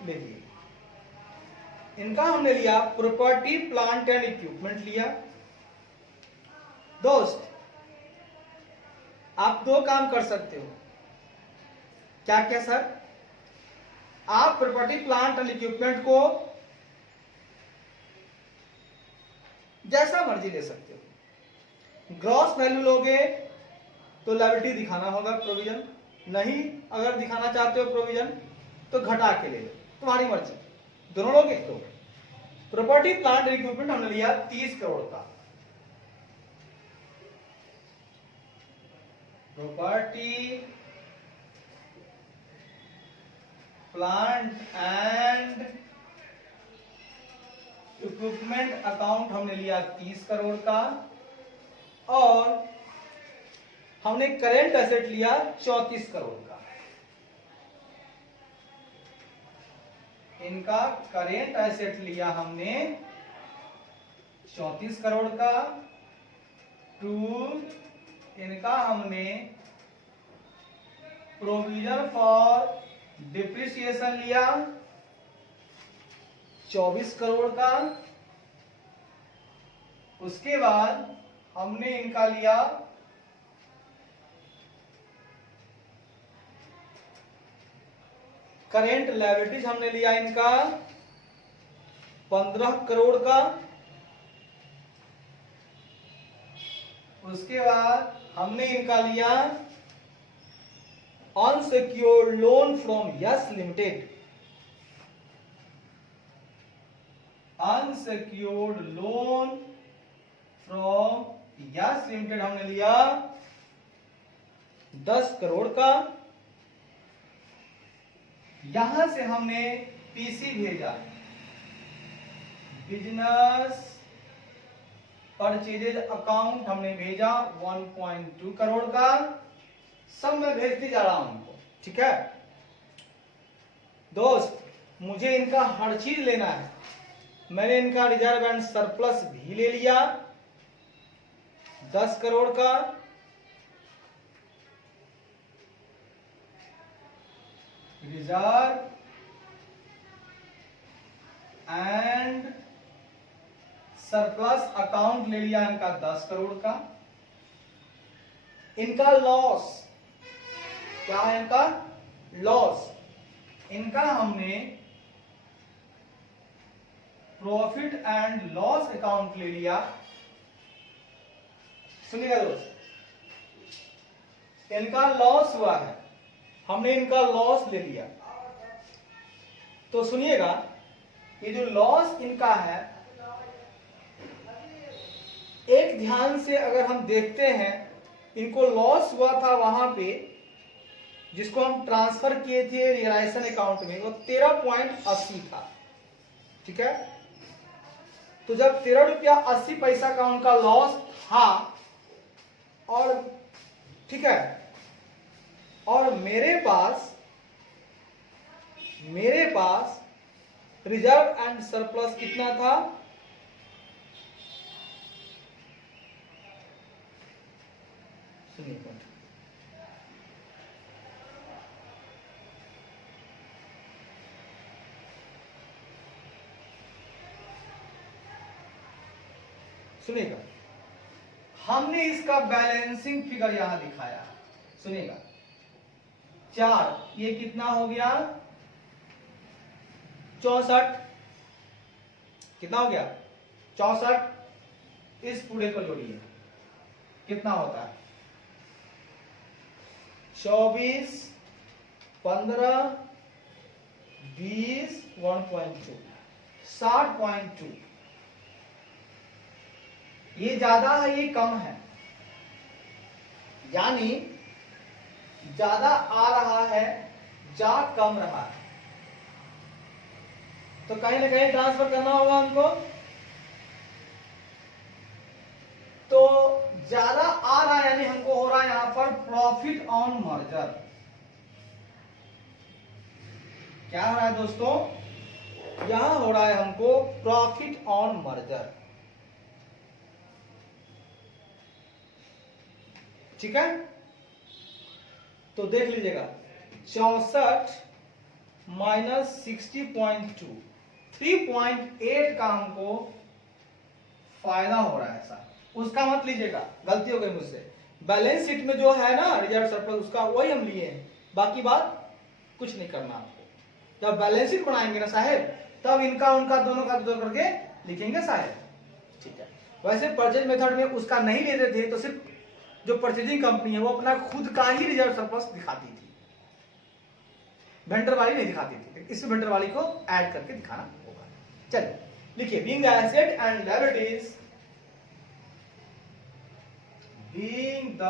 देखिए इनका हमने लिया प्रॉपर्टी प्लांट एंड इक्विपमेंट लिया। दोस्त आप दो काम कर सकते हो, क्या क्या सर? आप प्रॉपर्टी प्लांट एंड इक्विपमेंट को जैसा मर्जी ले सकते हो। ग्रॉस वैल्यू लोगे तो लायबिलिटी दिखाना होगा प्रोविजन, नहीं अगर दिखाना चाहते हो प्रोविजन तो घटा के ले लो, तुम्हारी मर्जी, दोनों लोग एक दो। प्रॉपर्टी प्लांट एंड इक्विपमेंट हमने लिया 30 करोड़ का। Property plant and equipment account हमने लिया 30 करोड़ का और हमने करेंट एसेट लिया 34 करोड़ का। इनका करेंट एसेट लिया हमने 34 करोड़ का, टू इनका हमने प्रोविजन फॉर डिप्रिसिएशन लिया 24 करोड़ का। उसके बाद हमने इनका लिया करेंट लायबिलिटीज, हमने लिया इनका 15 करोड़ का। उसके बाद हमने इनका लिया unsecured loan from Yes limited, unsecured loan from Yes limited हमने लिया 10 करोड़ का। यहां से हमने पीसी भेजा, बिजनेस परचेजेज अकाउंट हमने भेजा 1.2 करोड़ का। सब मैं भेजते जा रहा हूं उनको, ठीक है दोस्त। मुझे इनका हर चीज लेना है। मैंने इनका रिजर्व एंड सरप्लस भी ले लिया 10 करोड़ का। रिजर्व एंड सरप्लस अकाउंट ले लिया इनका 10 करोड़ का। इनका लॉस क्या है? इनका लॉस, इनका हमने प्रॉफिट एंड लॉस अकाउंट ले लिया। सुनिएगा दोस्त, इनका लॉस हुआ है, हमने इनका लॉस ले लिया। तो सुनिएगा, ये जो लॉस इनका है, एक ध्यान से अगर हम देखते हैं, इनको लॉस हुआ था वहां पे जिसको हम ट्रांसफर किए थे रियलाइजेशन अकाउंट में, वो 13.80 था, ठीक है। तो जब 13 रुपया 80 पैसा का उनका लॉस था और ठीक है, और मेरे पास रिजर्व एंड सरप्लस कितना था? सुनिए, सुनिएगा, हमने इसका बैलेंसिंग फिगर यहां दिखाया, सुनिएगा 4, ये कितना हो गया 64, कितना हो गया 64, इस पूरे को जोड़िए कितना होता है 24, 15, 20, 1.2, 60.2। ये ज्यादा है ये कम है, यानी ज्यादा आ रहा है जा कम रहा है, तो कहीं ना कहीं ट्रांसफर करना होगा हमको। तो ज्यादा आ रहा है यानी हमको हो रहा है यहां पर प्रॉफिट ऑन मर्जर। क्या हो रहा है दोस्तों, यहां हो रहा है हमको प्रॉफिट ऑन मर्जर, ठीक है। तो देख लीजिएगा 64 माइनस 60.2, 3.8 का हमको फायदा हो रहा है ऐसा, उसका मत लीजिएगा, गलती हो गई मुझसे। बैलेंस शीट में जो है ना रिजर्व सरप्लस उसका वही हम लिए हैं, बाकी बात कुछ नहीं करना आपको। जब बैलेंस शीट बनाएंगे ना साहेब तब इनका उनका दोनों का जोड़ करके लिखेंगे साहेब, ठीक है। वैसे परचेज मेथड में उसका नहीं लेते थे तो सिर्फ जो परचेजिंग कंपनी है वो अपना खुद का ही रिजर्व सरप्लस दिखाती थी, वेंडर वाली नहीं दिखाती थी, इस वेंडर वाली को ऐड करके दिखाना होगा। चलिए लिखिए, being the asset and liabilities, being the,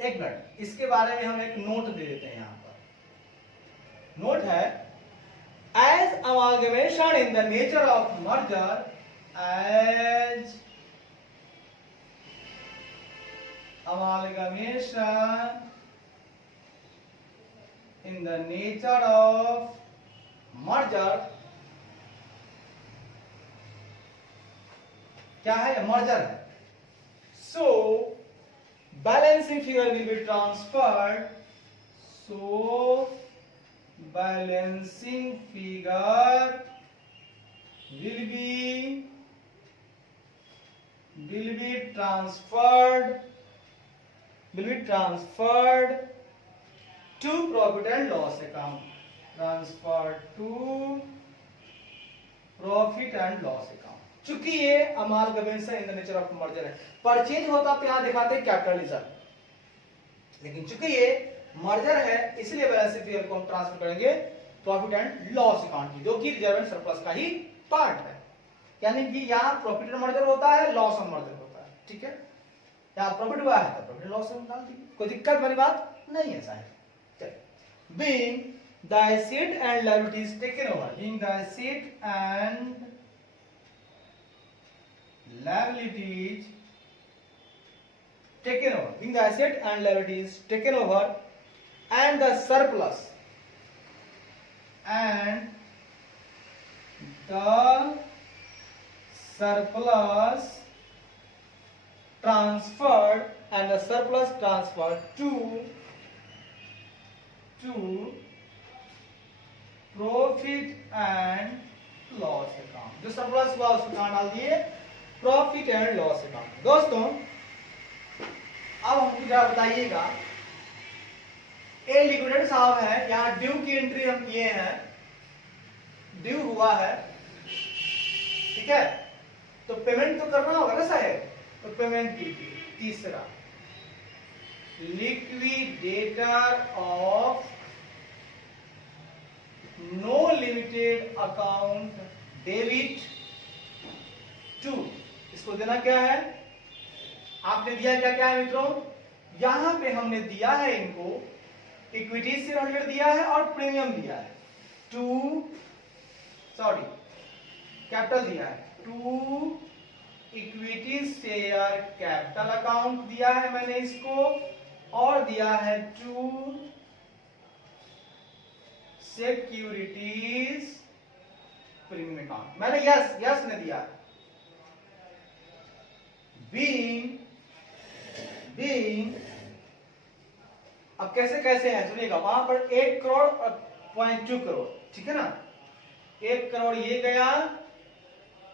एक मिनट इसके बारे में हम एक नोट दे देते हैं यहां पर। नोट है as amalgamation in the nature of merger, as amalgamation in the nature of merger, क्या है मर्जर है, so balancing figure will be transferred, so balancing figure will be transferred to profit and loss account, transferred to profit and loss account। चूंकि ये amalgamation in the nature of merger है, purchase होता तो यहां दिखाते capital reserve, लेकिन चूंकि ये मर्जर है इसलिए बैलेंस शीट फिगर को हम ट्रांसफर करेंगे प्रॉफिट एंड लॉस अकाउंट की, जो कि रिजर्व एंड सरप्लस का ही पार्ट है। यानी कि यहां प्रॉफिट ऑन मर्जर होता है, लॉस ऑन मर्जर होता है, ठीक है। यहाँ प्रॉफिट हुआ है तो प्रॉफिट लॉस में डाल दीजिए, कोई दिक्कत वाली बात नहीं है साहब। चलिए, being the asset and liabilities taken over, being the asset and liabilities taken over, being the asset and liabilities taken over, and the surplus transferred, and the surplus transferred to profit and loss account। जो surplus हुआ उसको कहां डाल दिए, profit and loss account. दोस्तों अब हमको जरा बताइएगा, ए लिक्विडेट साहब है, यहां ड्यू की एंट्री हम किए हैं, ड्यू हुआ है, ठीक है। तो पेमेंट तो करना होगा ना साहब, तो पेमेंट कीजिए। तीसरा, liquidator of no limited account debit to, इसको देना क्या है, आपने दिया क्या क्या है मित्रों, यहां पे हमने दिया है इनको इक्विटी शेयर होल्डर दिया है और प्रीमियम दिया है, कैपिटल दिया है, to equity share capital account दिया है मैंने इसको, और दिया है टू सिक्योरिटीज प्रीमियम अकाउंट, मैंने यस ने दिया। बीइंग अब कैसे कैसे है सुनिएगा, वहां पर 1 करोड़ और 0.2 करोड़, ठीक है ना, 1 करोड़ ये गया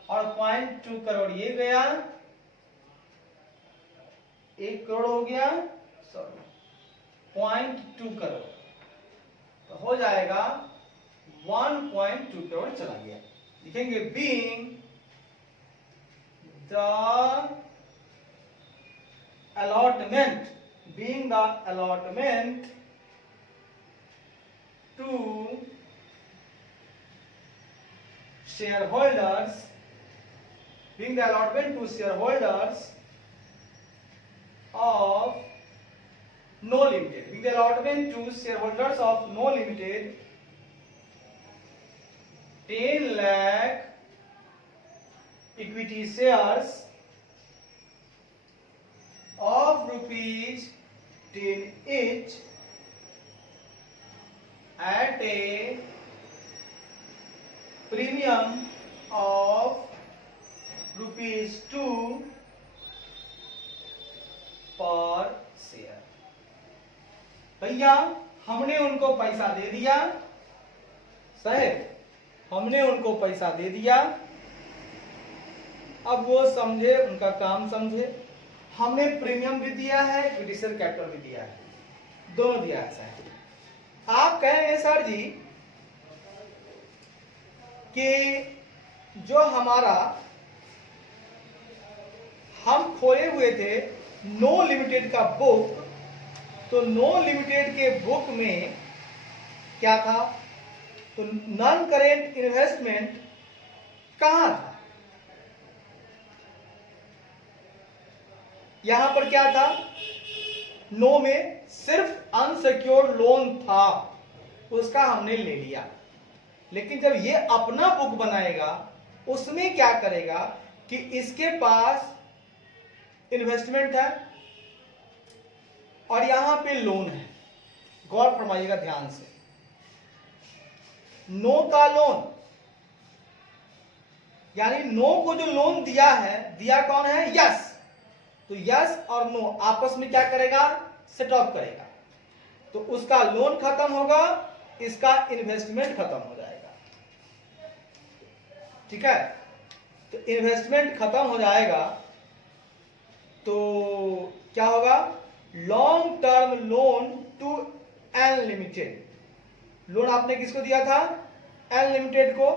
और 0.2 करोड़ ये गया, 1 करोड़ हो गया, सॉरी 0.2 करोड़, तो हो जाएगा 1.2 करोड़ चला गया। लिखेंगे being the allotment, being the allotment to shareholders, being the allotment to shareholders of No Limited, being the allotment to shareholders of No Limited 10 lakh equity shares of rupees 10 each at a premium of rupees 2 per share. भैया हमने उनको पैसा दे दिया, साहब हमने उनको पैसा दे दिया, अब वो समझे, उनका काम समझे, हमने प्रीमियम भी दिया है, इक्विटी शेयर कैपिटल भी दिया है, दोनों दिया है साहब। आप कह रहे हैं सर जी कि जो हमारा हम खोए हुए थे नो लिमिटेड का बुक, तो नो लिमिटेड के बुक में क्या था, तो नॉन करेंट इन्वेस्टमेंट कहां था, यहां पर क्या था, नो में सिर्फ अनसिक्योर्ड लोन था, उसका हमने ले लिया। लेकिन जब ये अपना बुक बनाएगा उसमें क्या करेगा कि इसके पास इन्वेस्टमेंट है और यहां पे लोन है, गौर फरमाइएगा ध्यान से, नो का लोन, यानी नो को जो लोन दिया है, दिया कौन है, यस, तो यस और नो आपस में क्या करेगा, सेट ऑफ करेगा, तो उसका लोन खत्म होगा, इसका इन्वेस्टमेंट खत्म हो जाएगा। ठीक है, तो इन्वेस्टमेंट खत्म हो जाएगा तो क्या होगा, long term loan to N limited, loan आपने किसको दिया था, एन लिमिटेड को,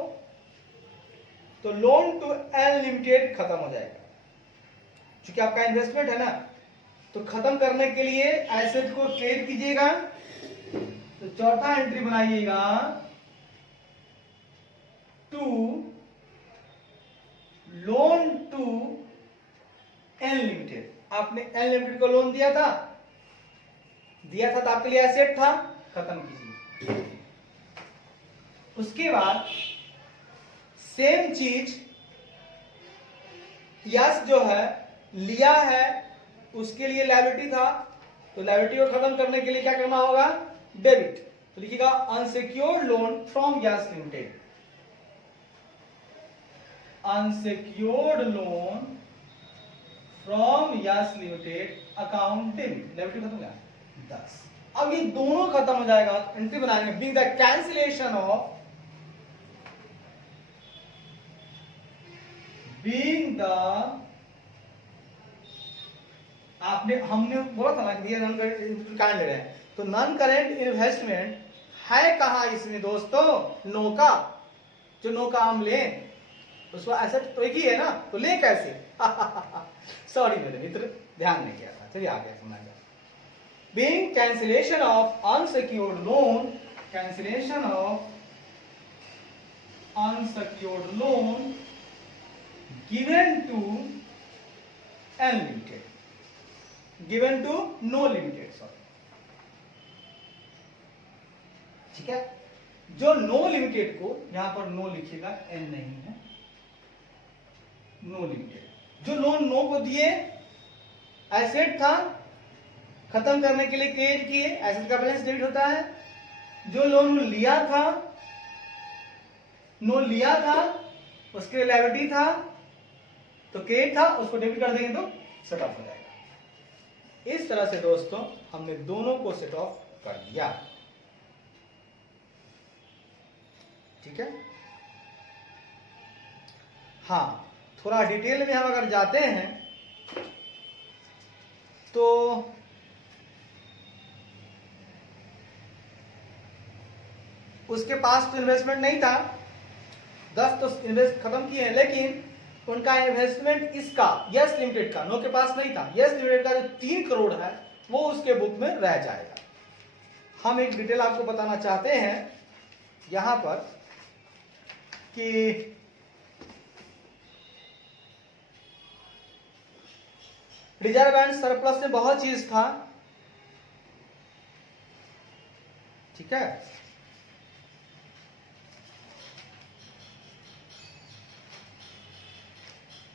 तो लोन टू एन लिमिटेड खत्म हो जाएगा, क्योंकि आपका इन्वेस्टमेंट है ना, तो खत्म करने के लिए एसेट को ट्रेड कीजिएगा, तो चौथा एंट्री बनाइएगा to loan to N limited, आपने एन लिमिटेड को लोन दिया था तो आपके लिए एसेट था, खत्म कीजिए। उसके बाद सेम चीज यस जो है लिया है, उसके लिए लायबिलिटी था, तो लायबिलिटी को खत्म करने के लिए क्या करना होगा, डेबिट, तो लिखिएगा unsecured loan from Yes limited, unsecured loan from Yes Limited account debit, liability खत्म हो गया 10। अब ये दोनों खत्म हो जाएगा, एंट्री बनाएंगे being the cancellation of, being the, आपने हमने बोला था ना कि नॉन करेंट कहां ले रहे हैं, तो नॉन करेंट इन्वेस्टमेंट है कहां इसमें दोस्तों, नो का, जो नो का हम लें उसका एसेट तो एक ही है ना, तो ले कैसे सॉरी मेरे मित्र, ध्यान नहीं किया था, चलिए आगे समझ जाए। Being cancellation of unsecured loan, cancellation of unsecured loan given to N limited, given to no limited, sorry, ठीक है, जो नो लिमिटेड को, यहां पर नो लिखिएगा, एन नहीं है, नो लिमिटेड, जो लोन नो को दिए, एसेट था, खत्म करने के लिए क्रिएट किए, एसेट का बैलेंस डेबिट होता है, जो लोन लिया था, नो लिया था, उसके लिए लायबिलिटी था, तो क्रेडिट था, उसको डेबिट कर देंगे तो सेट ऑफ हो जाएगा। इस तरह से दोस्तों हमने दोनों को सेट ऑफ कर दिया, ठीक है। हाँ, थोड़ा डिटेल में हम अगर जाते हैं तो उसके पास तो इन्वेस्टमेंट नहीं था, 10 तो इन्वेस्ट खत्म किए हैं, लेकिन उनका इन्वेस्टमेंट इसका यस लिमिटेड का, नो के पास नहीं था, यस लिमिटेड का जो 3 करोड़ है वो उसके बुक में रह जाएगा। हम एक डिटेल आपको बताना चाहते हैं यहां पर कि रिजर्व एंड सरप्लस में बहुत चीज था, ठीक है।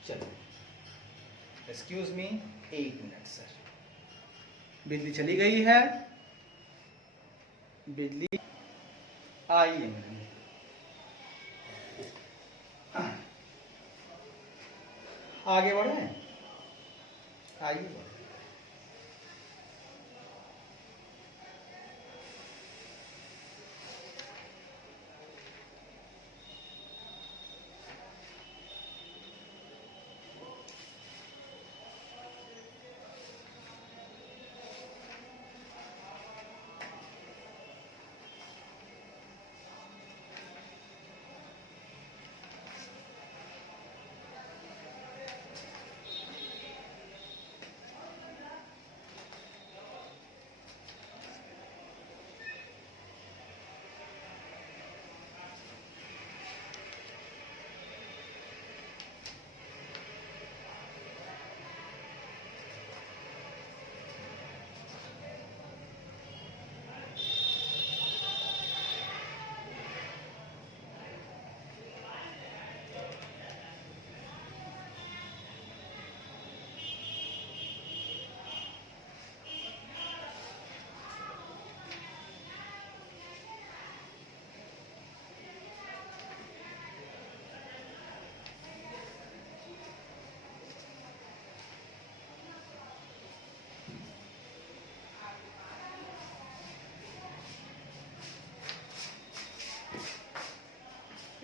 चलो एक्सक्यूज मी, 1 मिनट सर, बिजली चली गई है, बिजली आई है। आगे बढ़े, आइए।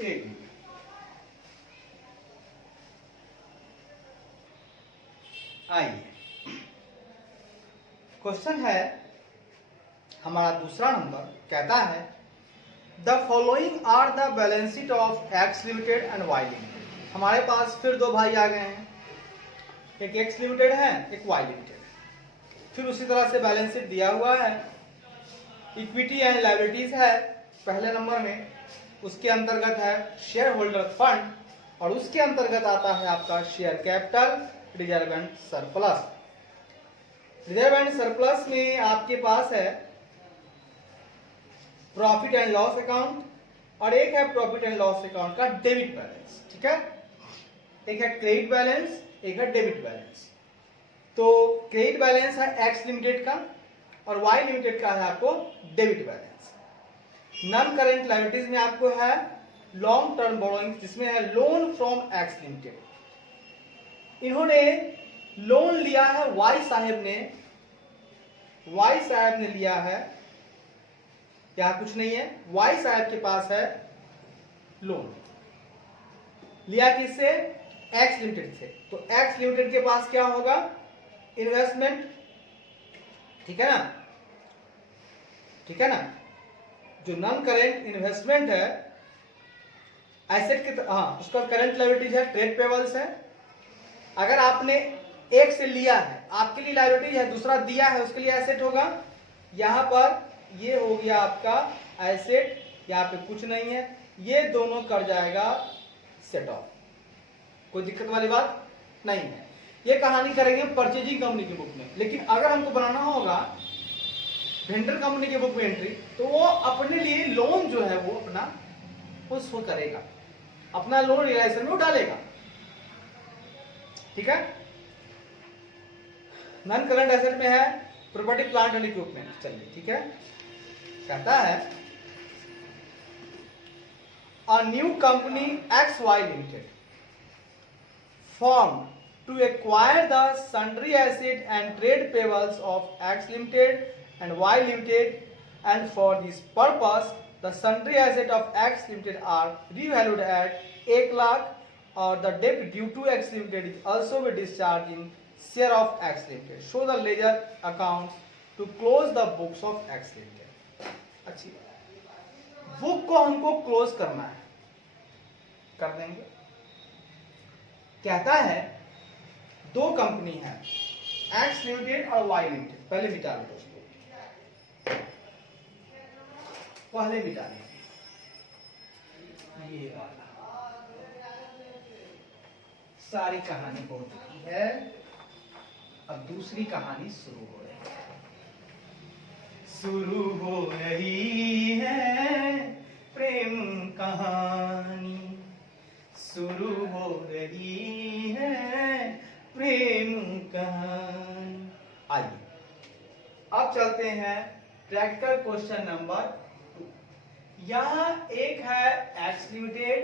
एक मिनट, आइए। क्वेश्चन है हमारा दूसरा नंबर, कहता है the following are the balance sheet of X limited and Y limited. हमारे पास फिर 2 भाई आ गए हैं, एक एक्स लिमिटेड है, एक वाई लिमिटेड। फिर उसी तरह से बैलेंस शीट दिया हुआ है, इक्विटी एंड लायबिलिटीज है पहले नंबर में, उसके अंतर्गत है शेयर होल्डर फंड, और उसके अंतर्गत आता है आपका share capital, reserve and surplus. Reserve and surplus में आपके पास है प्रॉफिट एंड लॉस अकाउंट, और एक है प्रॉफिट एंड लॉस अकाउंट का डेबिट बैलेंस, ठीक है। एक है क्रेडिट बैलेंस, एक है डेबिट बैलेंस। तो क्रेडिट बैलेंस है एक्स लिमिटेड का, और वाई लिमिटेड का है आपको debit balance. Non current liabilities में आपको है लॉन्ग टर्म बोरोइंग, जिसमें है लोन फ्रॉम एक्स लिमिटेड। इन्होंने लोन लिया है, वाई साहब ने लिया है, यहां कुछ नहीं है, वाई साहब के पास है लोन, लिया किससे? एक्स लिमिटेड से। तो एक्स लिमिटेड के पास क्या होगा? इन्वेस्टमेंट, ठीक है ना, ठीक है ना। जो नॉन करेंट इन्वेस्टमेंट है एसेट के, हाँ, उसका करंट लायबिलिटीज है, ट्रेड पेबल्स है। अगर आपने एक से लिया है, आपके लिए लायबिलिटीज है, दूसरा दिया है, उसके लिए एसेट होगा। यहां पर ये हो गया आपका एसेट, यहाँ पे कुछ नहीं है, ये दोनों कर जाएगा सेट ऑफ, कोई दिक्कत वाली बात नहीं है। ये कहानी करेंगे परचेजिंग कंपनी की बुक में, लेकिन अगर हमको बनाना होगा वेंडर कंपनी की बुक में एंट्री, तो वो अपने लिए लोन जो है वो अपना वो करेगा, अपना लोन रियलाइजेशन में डालेगा, ठीक है। नॉन करंट एसेट में है प्रॉपर्टी प्लांट एंड इक्विपमेंट। चलिए ठीक है, कहता है a new company X Y limited formed to acquire the sundry asset and trade payables of X Limited and Y Limited, and for this purpose the sundry asset of X Limited are revalued at 1 lakh or the debt due to X Limited is also be discharged in share of X Limited. Show the ledger accounts to close the books of X Limited. अच्छी book को हमको close करना है, कर देंगे। कहता है दो कंपनी है X लिमिटेड और Y लिमिटेड, पहले मिटा लो दोस्तों, पहले मिटा लें ये वाला, सारी कहानी हो चुकी है, अब दूसरी कहानी शुरू हो रही है। शुरू हो रही है प्रेम कहानी, शुरू हो रही है प्रेम कहानी। आइए अब चलते हैं प्रैक्टिकल क्वेश्चन नंबर 2। यहां एक है X लिमिटेड,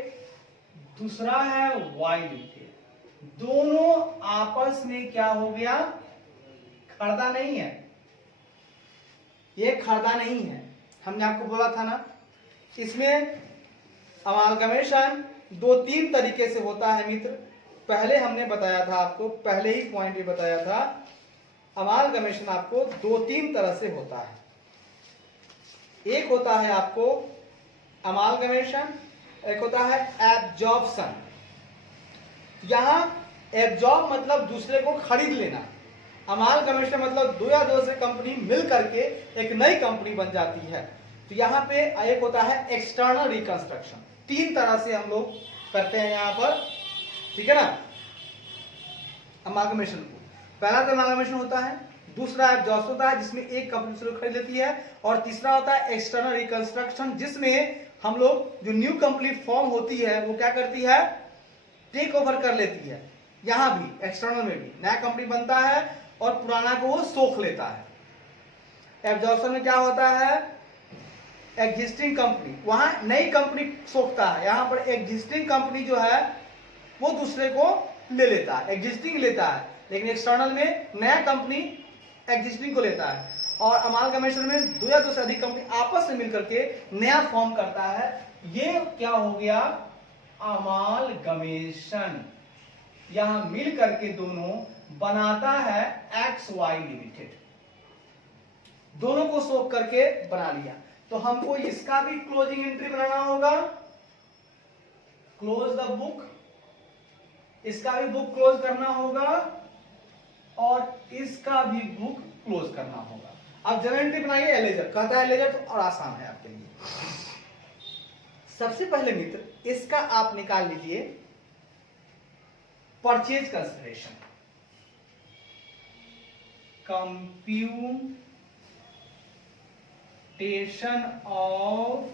दूसरा है Y लिमिटेड, दोनों आपस में क्या हो गया, खड़दा नहीं है, ये खड़दा नहीं है। हमने आपको बोला था ना, इसमें अमालगमेशन 2-3 तरीके से होता है मित्र। पहले हमने बताया था आपको, पहले ही पॉइंट में बताया था, अमालगमेशन आपको 2-3 तरह से होता है। एक होता है आपको अमालगमेशन, एक होता है एब्जॉर्प्शन। यहां एब्जॉर्ब मतलब दूसरे को खरीद लेना, अमालगमेशन मतलब 2 या 2 से कंपनी मिल करके एक नई कंपनी बन जाती है। तो यहाँ पे एक होता है एक्सटर्नल रिकंस्ट्रक्शन। 3 तरह से हम लोग करते हैं यहाँ पर, ठीक है ना, अमालगमेशन को। पहला तो अमालगमेशन होता है, दूसरा एब्जॉर्प्शन होता है जिसमें एक कंपनी दूसरे को खरीद लेती है, और तीसरा होता है एक्सटर्नल रिकंस्ट्रक्शन जिसमें हम लोग जो न्यू कंपनी फॉर्म होती है वो क्या करती है, टेक ओवर कर लेती है। यहां भी एक्सटर्नल में भी नया कंपनी बनता है और पुराना को वो सोख लेता है। एब्जॉर्प्शन में क्या होता है, एग्जिस्टिंग कंपनी, वहां नई कंपनी सोखता है, यहां पर एग्जिस्टिंग कंपनी जो है वो दूसरे को ले लेता है, एग्जिस्टिंग लेता है। लेकिन एक्सटर्नल में नया कंपनी एग्जिस्टिंग को लेता है, और अमालगमेशन में 2 या 2 से अधिक कंपनी आपस में मिलकर के नया फॉर्म करता है। ये क्या हो गया, अमालगमेशन। यहां मिल करके दोनों बनाता है XY लिमिटेड, दोनों को सोख करके बना लिया। तो हमको इसका भी क्लोजिंग एंट्री बनाना होगा, क्लोज द बुक, इसका भी बुक क्लोज करना होगा, और इसका भी बुक क्लोज करना होगा। अब जर्नल एंट्री बनाइए, एलेजर कहता है, एलेजर तो और आसान है आपके लिए। सबसे पहले मित्र इसका आप निकाल लीजिए purchase consideration, computation of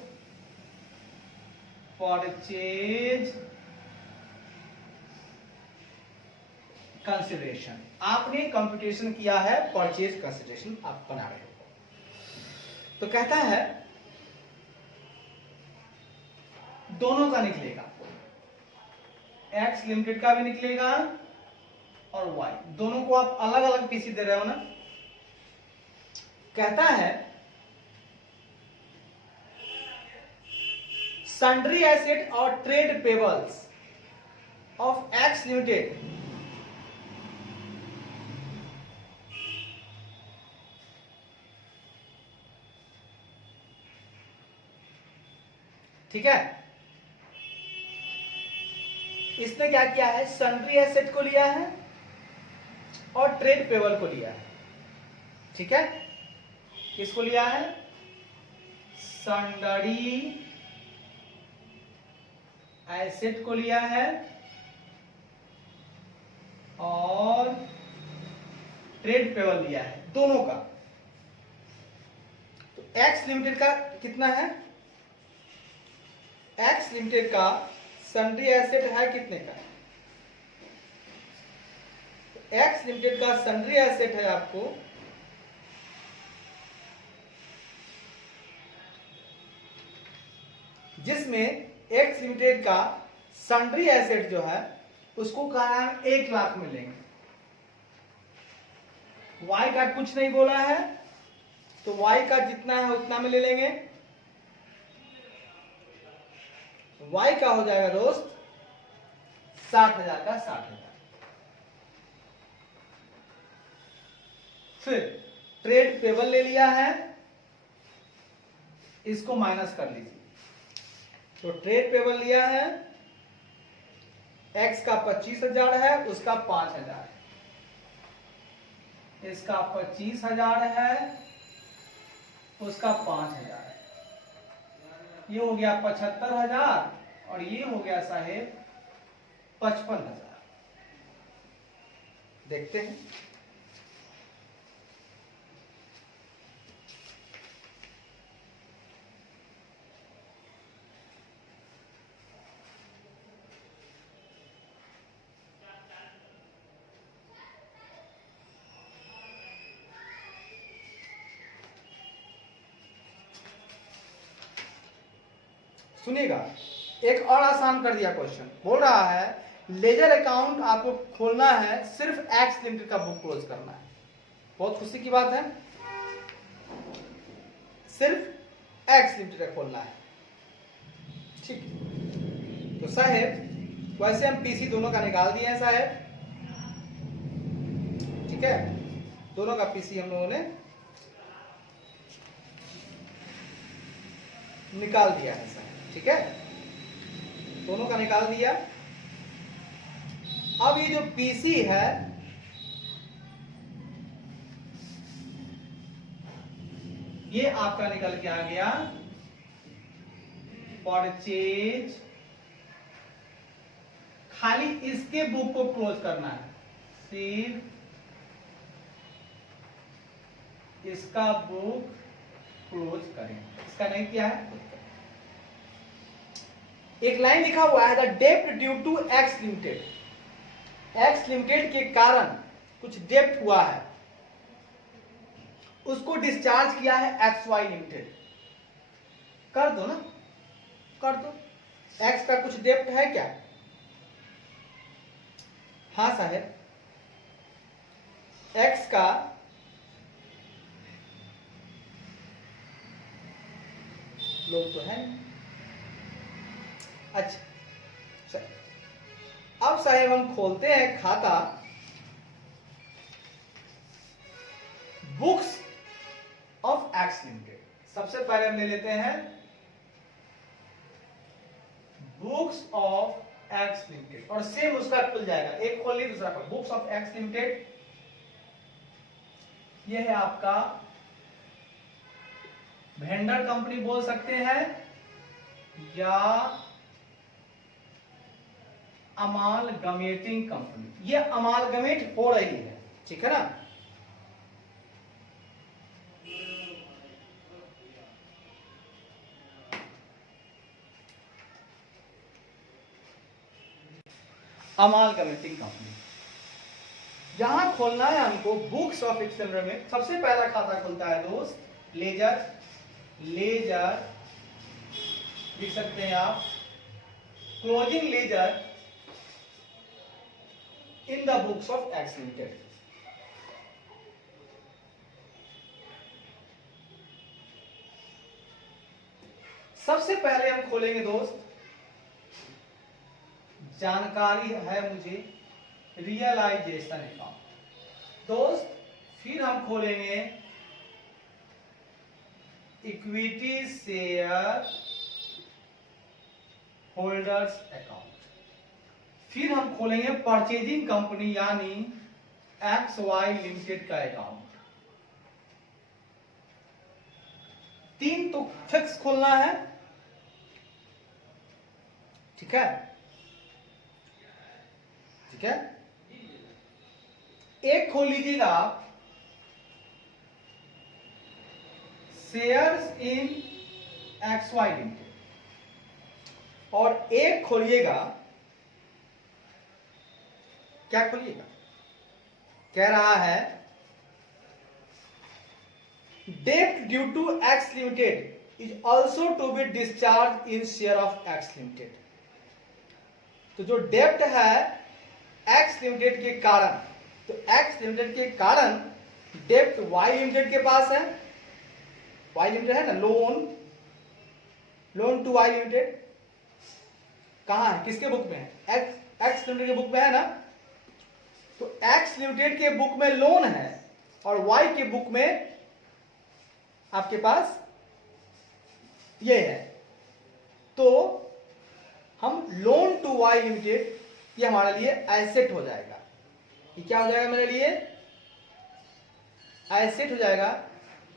purchase consideration. आपने कंप्यूटेशन किया है, परचेज कंसिडरेशन आप बना रहे हो। तो कहता है दोनों का निकलेगा, X लिमिटेड का भी निकलेगा और Y, दोनों को आप अलग अलग पीसी दे रहे हो ना। कहता है सन्ड्री एसेट और trade payables of X limited ठीक है। इसने क्या किया है, सन्ड्री एसेट को लिया है और ट्रेड पेबल को लिया है, ठीक है। किसको लिया है, सन्ड्री एसेट को लिया है और ट्रेड पेबल लिया है, दोनों का। तो X लिमिटेड का कितना है, X लिमिटेड का सन्ड्री एसेट है कितने का, X लिमिटेड का सन्ड्री एसेट है आपको जिसमें X लिमिटेड का सन्ड्री एसेट जो है उसको कहा है 1 लाख में लेंगे। Y का कुछ नहीं बोला है, तो Y का जितना है उतना में ले लेंगे। Y का हो जाएगा दोस्त 60,000 का 60,000। फिर ट्रेड पेबल ले लिया है, इसको माइनस कर लीजिए। तो ट्रेड पेबल लिया है, एक्स का 25,000 है, उसका 5,000 है, इसका 25,000 है, उसका 5,000 है, ये हो गया 75,000 और ये हो गया साहेब 55,000। देखते हैं। सुनिएगा, एक और आसान कर दिया क्वेश्चन। बोल रहा है लेजर अकाउंट आपको खोलना है, सिर्फ एक्स लिमिटेड का बुक क्लोज करना है। बहुत खुशी की बात है, सिर्फ एक्स लिमिटेड का खोलना है। ठीक, तो साहेब वैसे हम पीसी दोनों का निकाल दिए हैं साहेब, ठीक है, दोनों का पीसी हम लोगों ने निकाल दिया है साहब, ठीक है, दोनों का निकाल दिया। अब ये जो पीसी है ये आपका निकल के आ गया परचेज, खाली इसके बुक को क्लोज करना है, सिर्फ इसका बुक क्लोज करें, इसका नहीं किया है। एक लाइन लिखा हुआ है द डेब्ट due to X limited, X limited के कारण कुछ डेब्ट हुआ है, उसको डिस्चार्ज किया है एक्स वाई लिमिटेड। कर दो ना, कर दो। एक्स का कुछ डेब्ट है क्या? हाँ साहेब, एक्स का लोन तो है। अच्छा, अब साहेब हम खोलते हैं खाता बुक्स ऑफ एक्स लिमिटेड। सबसे पहले हम ले लेते हैं बुक्स ऑफ एक्स लिमिटेड और सेम उसका खुल जाएगा, एक खोल लिया दूसरा खोल। बुक्स ऑफ एक्स लिमिटेड ये है आपका वेंडर कंपनी बोल सकते हैं या अमालगमेटिंग कंपनी, ये अमालगमेट हो रही है, ठीक है ना। अमालगमेटिंग कंपनी, जहां खोलना है हमको बुक्स ऑफ एक्स में, सबसे पहला खाता खुलता है दोस्त लेजर, लेजर लिख सकते हैं आप, closing ledger in the books of X limited. सबसे पहले हम खोलेंगे दोस्त, जानकारी है मुझे, रियलाइजेशन अकाउंट दोस्त। फिर हम खोलेंगे इक्विटी शेयर होल्डर्स अकाउंट। फिर हम खोलेंगे परचेजिंग कंपनी यानी एक्स वाई लिमिटेड का अकाउंट। 3 तो फिक्स खोलना है, ठीक है, ठीक है। एक खोल लीजिएगा आप shares in X Y limited और एक खोलिएगा, क्या खोलिएगा, कह रहा है डेब्ट due to X limited is also to be discharge in share of X limited. तो जो डेब्ट है एक्स लिमिटेड के कारण, तो एक्स लिमिटेड के कारण डेब्ट वाई लिमिटेड के पास है, वाई लिमिटेड है ना, loan, loan to Y limited कहां है, किसके बुक में है, एक्स एक्स लिमिटेड के बुक में है ना, तो एक्स लिमिटेड के बुक में लोन है और वाई के बुक में आपके पास ये है, तो हम लोन टू वाई लिमिटेड ये हमारे लिए एसेट हो जाएगा। ये क्या हो जाएगा मेरे लिए? एसेट हो जाएगा,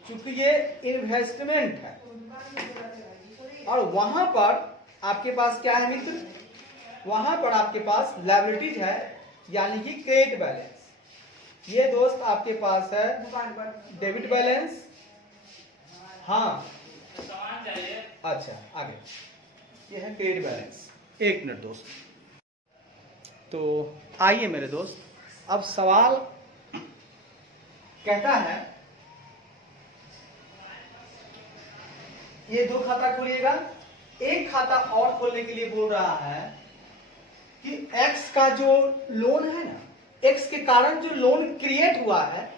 क्योंकि ये इन्वेस्टमेंट है। और वहां पर आपके पास क्या है मित्र? वहां पर आपके पास लायबिलिटीज है, यानी कि क्रेडिट बैलेंस। ये दोस्त आपके पास है डेबिट बैलेंस। हाँ अच्छा आगे ये है क्रेडिट बैलेंस। एक मिनट दोस्त, तो आइए मेरे दोस्त, अब सवाल कहता है ये दो खाता खोलिएगा, एक खाता और खोलने के लिए बोल रहा है कि एक्स का जो लोन है ना, एक्स के कारण जो लोन क्रिएट हुआ है,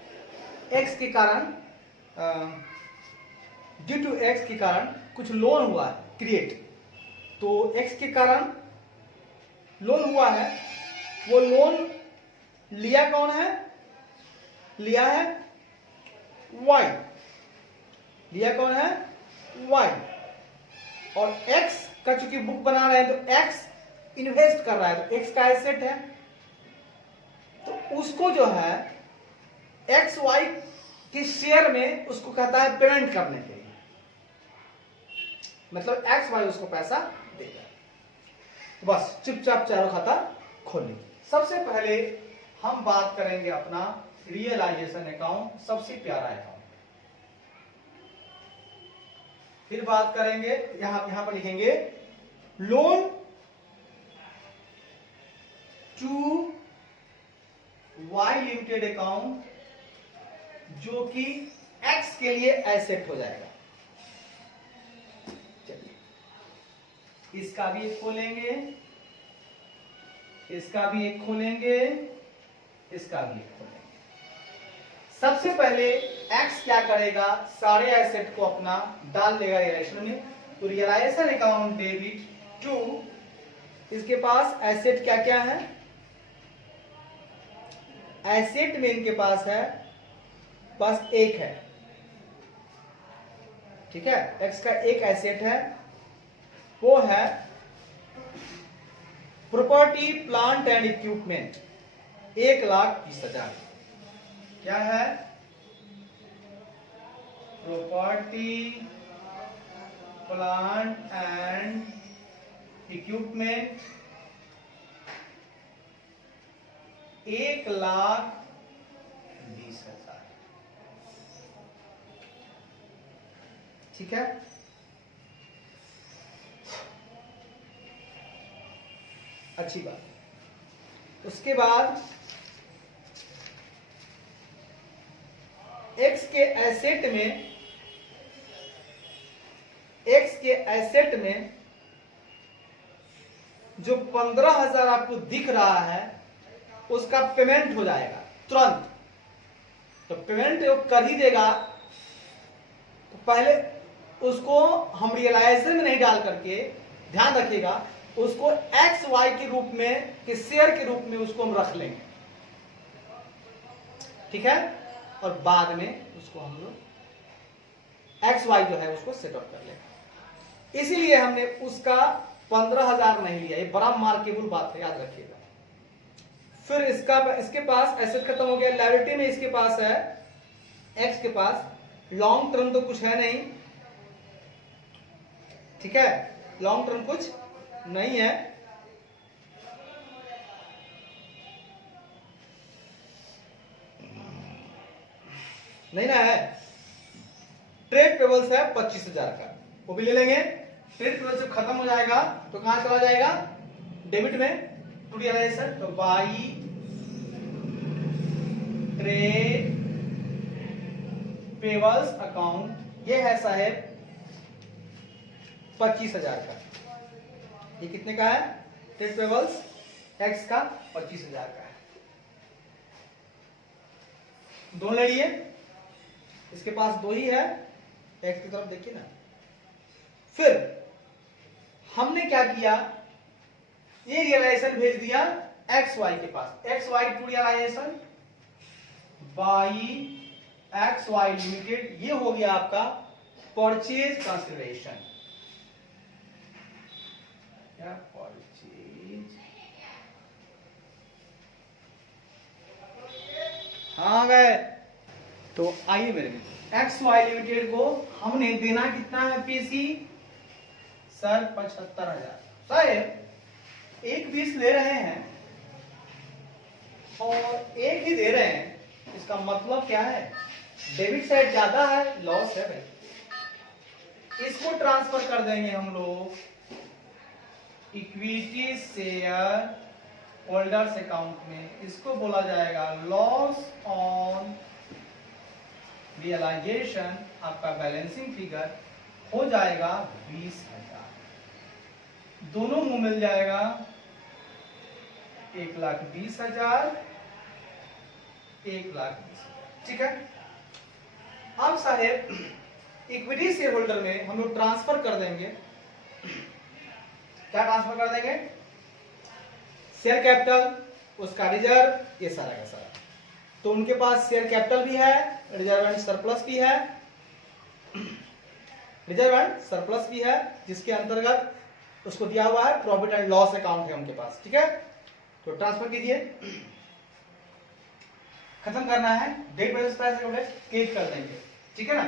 एक्स के कारण ड्यू टू एक्स के कारण कुछ लोन हुआ है क्रिएट, तो एक्स के कारण लोन हुआ है, वो लोन लिया कौन है? लिया है वाई। लिया कौन है? वाई। और एक्स का चूंकि बुक बना रहे हैं तो एक्स इन्वेस्ट कर रहा है, तो एक्स का एसेट है, तो उसको जो है एक्स वाई के शेयर में उसको कहता है पेमेंट करने के लिए, मतलब एक्स वाई उसको पैसा देगा। तो बस चुपचाप चारों खाता खोलेंगे। सबसे पहले हम बात करेंगे अपना रियलाइजेशन अकाउंट, सबसे प्यारा अकाउंट। फिर बात करेंगे, यहां पर लिखेंगे loan to Y limited account, जो कि एक्स के लिए एसेट हो जाएगा। चलिए इसका भी एक खोलेंगे, इसका भी एक खोलेंगे, इसका भी एक खोलेंगे। सबसे पहले एक्स क्या करेगा? सारे एसेट को अपना डाल देगा रियलाइजेशन में, तो रियलाइजेशन अकाउंट डेबिट टू, इसके पास एसेट क्या क्या है? एसेट में इनके पास है बस एक है, ठीक है, एक्स का एक एसेट है, वो है प्रॉपर्टी प्लांट एंड इक्विपमेंट, 1,30,000। क्या है? Property plant and equipment 1,20,000। ठीक है, अच्छी बात। उसके बाद एक्स के एसेट में, एक्स के एसेट में जो 15,000 आपको दिख रहा है उसका पेमेंट हो जाएगा तुरंत। तो पेमेंट वो कर ही देगा, तो पहले उसको हम रियलाइजेशन में नहीं डाल करके, ध्यान रखिएगा, उसको एक्स वाई के रूप में, के शेयर के रूप में उसको हम रख लेंगे, ठीक है, और बाद में उसको हम लोग एक्स वाई जो है उसको सेटअप कर लेंगे। इसीलिए हमने उसका 15,000 नहीं लिया, ये बड़ा मार्केबल बात है, याद रखिएगा। फिर इसके पास एसेट खत्म हो गया, लायबिलिटी में इसके पास है, एक्स के पास लॉन्ग टर्म तो कुछ है नहीं, ठीक है, लॉन्ग टर्म कुछ नहीं है, नहीं ना है। ट्रेड पेबल्स है 25,000 का, वो भी ले लेंगे। ट्रेड पेबल्स जब खत्म हो जाएगा तो कहां चला जाएगा? डेबिट में, टू रियलाइजेशन, तो बाई ट्रेड पेबल्स अकाउंट, ये है साहेब 25,000 का। ये कितने का है? ट्रेड पेबल्स एक्स का 25,000 का है। दो ले लिए, इसके पास दो ही है, एक्स की तरफ देखिए ना। फिर हमने क्या किया? ये रियलाइजेशन भेज दिया एक्स वाई के पास, X Y to realisation by X Y Limited, ये हो गया आपका परचेज कंसिडरेशन। क्या परचेज, हाँ गए। तो आइए मेरे एक्स वाई लिमिटेड को हमने देना कितना है पीसी सर 75,000। शायद एक 20 ले रहे हैं और एक ही दे रहे हैं, इसका मतलब क्या है, डेबिट साइड ज्यादा है, लॉस है भाई। इसको ट्रांसफर कर देंगे हम लोग इक्विटी शेयर होल्डर्स अकाउंट में, इसको बोला जाएगा लॉस ऑन रियलाइजेशन। आपका बैलेंसिंग फिगर हो जाएगा 20,000, दोनों मुंह मिल जाएगा 1,20,000, 1,20,000, ठीक है। अब साहेब इक्विटी शेयर होल्डर में हम लोग ट्रांसफर कर देंगे, क्या ट्रांसफर कर देंगे, शेयर कैपिटल, उसका रिजर्व, ये सारा का सारा। तो उनके पास शेयर कैपिटल भी है, रिजर्व एंड सरप्लस भी है, रिजर्व एंड सरप्लस भी है, जिसके अंतर्गत उसको दिया हुआ है प्रॉफिट एंड लॉस अकाउंट है उनके पास, ठीक है। तो ट्रांसफर कीजिए, खत्म करना है, डेट बैलेंस प्राइस क्रेडिट कर देंगे, ठीक है ना।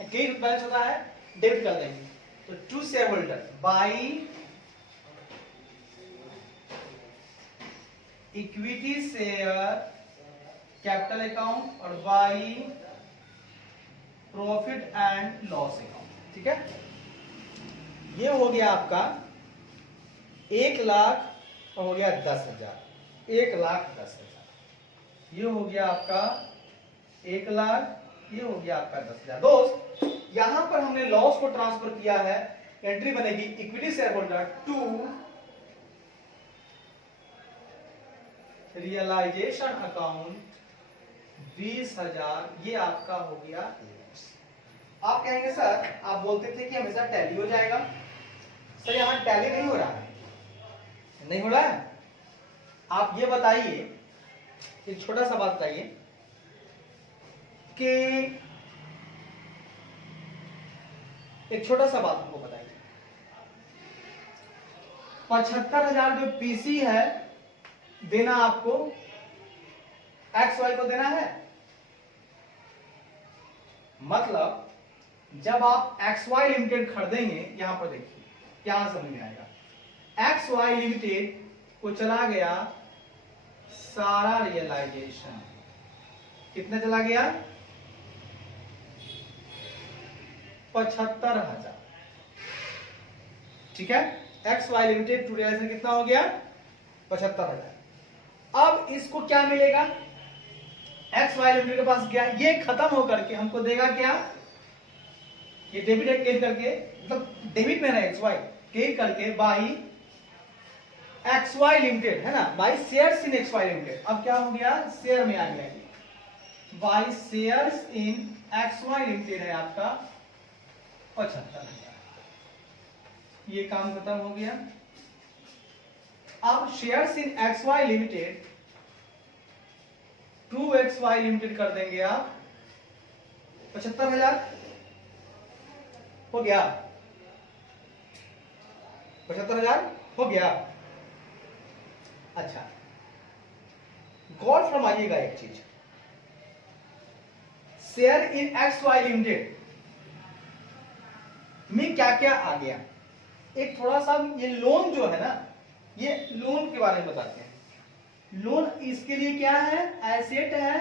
क्रेडिट बैलेंस होता है डेबिट कर देंगे, तो to shareholder by equity share capital account और by profit and loss account, ठीक है। ये हो गया आपका 1,00,000 और हो गया 10,000, 1,10,000, ये हो गया आपका 1,00,000, ये हो गया आपका 10,000। दोस्त यहां पर हमने लॉस को ट्रांसफर किया है, एंट्री बनेगी equity share holder to realisation account 20,000, ये आपका हो गया लॉस। आप कहेंगे सर आप बोलते थे कि हमेशा टैली हो जाएगा, सर यहां टैली नहीं हो रहा है, नहीं हो रहा है। आप ये बताइए, एक छोटा सा बात बताइए कि एक छोटा सा बात हमको बताइए, 75,000 जो पीसी है देना आपको एक्स वाई को देना है, मतलब जब आप एक्स वाई लिमिटेड खरीदेंगे, यहां पर देखिए यहां समझ में आएगा, एक्स वाई लिमिटेड को चला गया सारा रियलाइजेशन, कितना चला गया 75,000, ठीक है। X Y limited to realisation कितना हो गया 75,000। अब इसको क्या मिलेगा, एक्स वाई लिमिटेड के पास गया, ये खत्म होकर के हमको देगा क्या, ये डेबिट है क्रेडिट करके, मतलब डेबिट में है एक्स वाई क्रेडिट करके बाई एक्स वाई लिमिटेड, है ना, by shares in X Y limited. अब क्या हो गया, शेयर में आ गया, by shares in X Y limited है आपका 75,000, ये काम खत्म हो गया। अब shares in X Y limited to X Y limited कर देंगे आप 75,000 हो गया, 75,000 हो गया। अच्छा गौर फरमाइएगा एक चीज, share in X Y limited में क्या क्या आ गया, एक थोड़ा सा ये लोन जो है ना, ये लोन के बारे में बताते हैं। लोन इसके लिए क्या है, एसेट है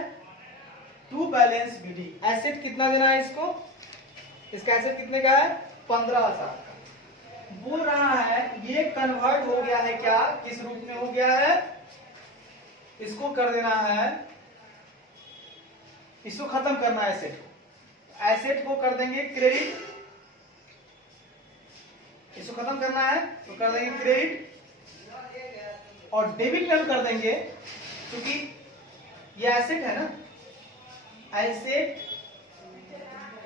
टू बैलेंस बीडी, एसेट कितना देना है इसको, इसका एसेट कितने का है 15,000 का। बोल रहा है ये कन्वर्ट हो गया है क्या, किस रूप में हो गया है, इसको कर देना है, इसको खत्म करना है एसेट को, एसेट को कर देंगे क्रेडिट, इसको खत्म करना है तो कर देंगे क्रेडिट, और डेबिट में हम कर देंगे क्योंकि ये एसेट है ना, एसेट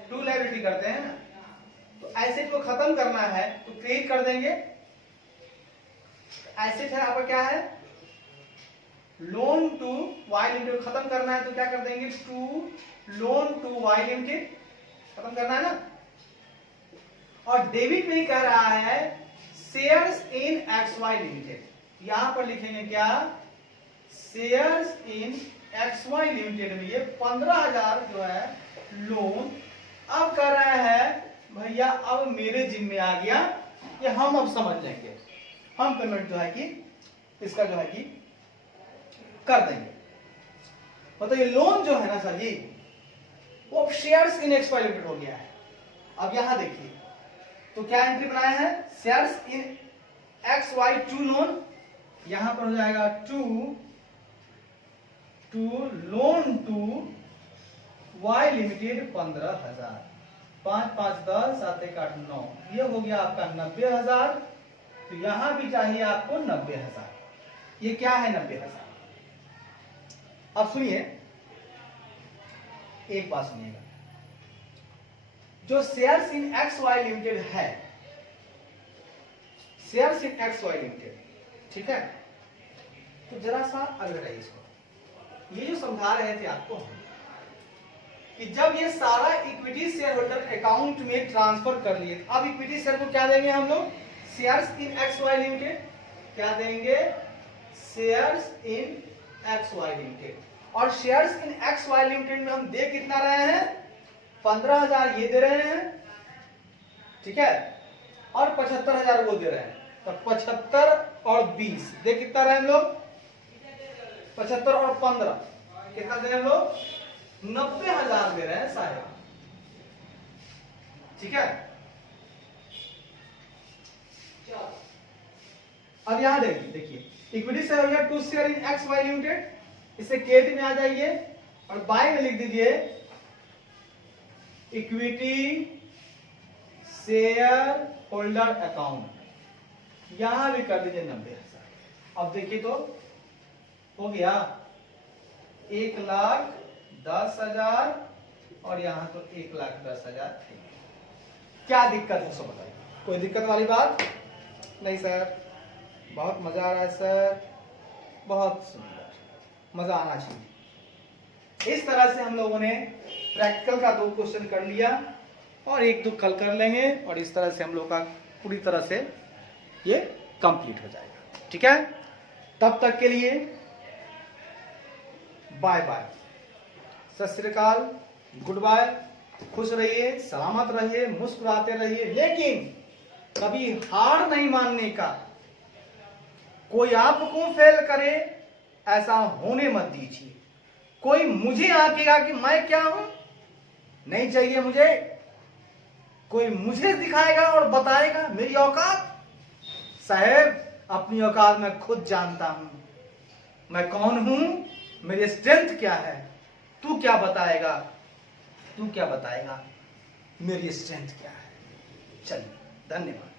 टू लायबिलिटी करते हैं ना, तो एसेट को खत्म करना है तो क्रेडिट कर देंगे, एसेट है आपका क्या है, लोन टू वाई लिमिटेड, खत्म करना है तो क्या कर देंगे, to loan to Y limited, खत्म करना है ना। और डेबिट में कह रहा है shares in X Y limited, यहां पर लिखेंगे क्या, shares in X Y limited में ये 15,000 जो है लोन अब कर रहा है भैया, अब मेरे जिम्मे आ गया, ये हम अब समझ लेंगे, हम पेमेंट जो है कि इसका जो है कि कर देंगे। मतलब ये लोन जो है ना सर जी, वो shares in X Y limited हो गया है। अब यहां देखिए तो क्या एंट्री बनाया है, shares in X Y to loan, यहां पर हो जाएगा to loan to Y limited 15,000, 5 5 10 7 1 8 9, ये हो गया आपका 90,000। तो यहां भी चाहिए आपको 90,000, ये क्या है 90,000। अब सुनिए, एक बात सुनिएगा, जो shares in X Y limited है, shares in X Y Limited, ठीक है, तो जरा सा अलग है इसको, ये जो समझा रहे थे आपको कि जब ये सारा इक्विटी शेयर होल्डर अकाउंट में ट्रांसफर कर लिए, अब इक्विटी शेयर को क्या देंगे हम लोग, shares in X Y Limited, क्या देंगे, shares in X Y limited. और shares in X Y limited में हम दे कितना रहे हैं, 15,000 ये दे रहे हैं, ठीक है, और 75,000 वो दे रहे हैं, तो 75 और 20 दे कितना रहे हम लोग, 75 और 15 कितना दे रहे हैं हम लोग, 90,000 दे रहे हैं साहब, ठीक है। अब यहां देखिए इक्विटी शेयर हो गया to share in X Y limited, इसे केट में आ जाइए और बाय में लिख दीजिए इक्विटी शेयर होल्डर अकाउंट, यहां भी कर दीजिए 90,000। अब देखिए तो हो गया 1,10,000 और यहां तो 1,10,000। क्या दिक्कत है, सब बताइए, कोई दिक्कत वाली बात नहीं सर, बहुत मजा आ रहा है सर, बहुत सुंदर, मजा आना चाहिए। इस तरह से हम लोगों ने प्रैक्टिकल का 2 क्वेश्चन कर लिया और 1-2 कल कर लेंगे, और इस तरह से हम लोग का पूरी तरह से ये कंप्लीट हो जाएगा, ठीक है। तब तक के लिए बाय बाय, सत श्री अकाल, गुड बाय, खुश रहिए, सलामत रहिए, मुस्कुराते रहिए, लेकिन कभी हार नहीं मानने का, कोई आपको फेल करे ऐसा होने मत दीजिए, कोई मुझे आकेगा कि मैं क्या हूं, नहीं चाहिए मुझे, कोई मुझे दिखाएगा और बताएगा मेरी औकात, साहब अपनी औकात मैं खुद जानता हूं, मैं कौन हूं, मेरी स्ट्रेंथ क्या है, तू क्या बताएगा, तू क्या बताएगा मेरी स्ट्रेंथ क्या है। चलिए, धन्यवाद।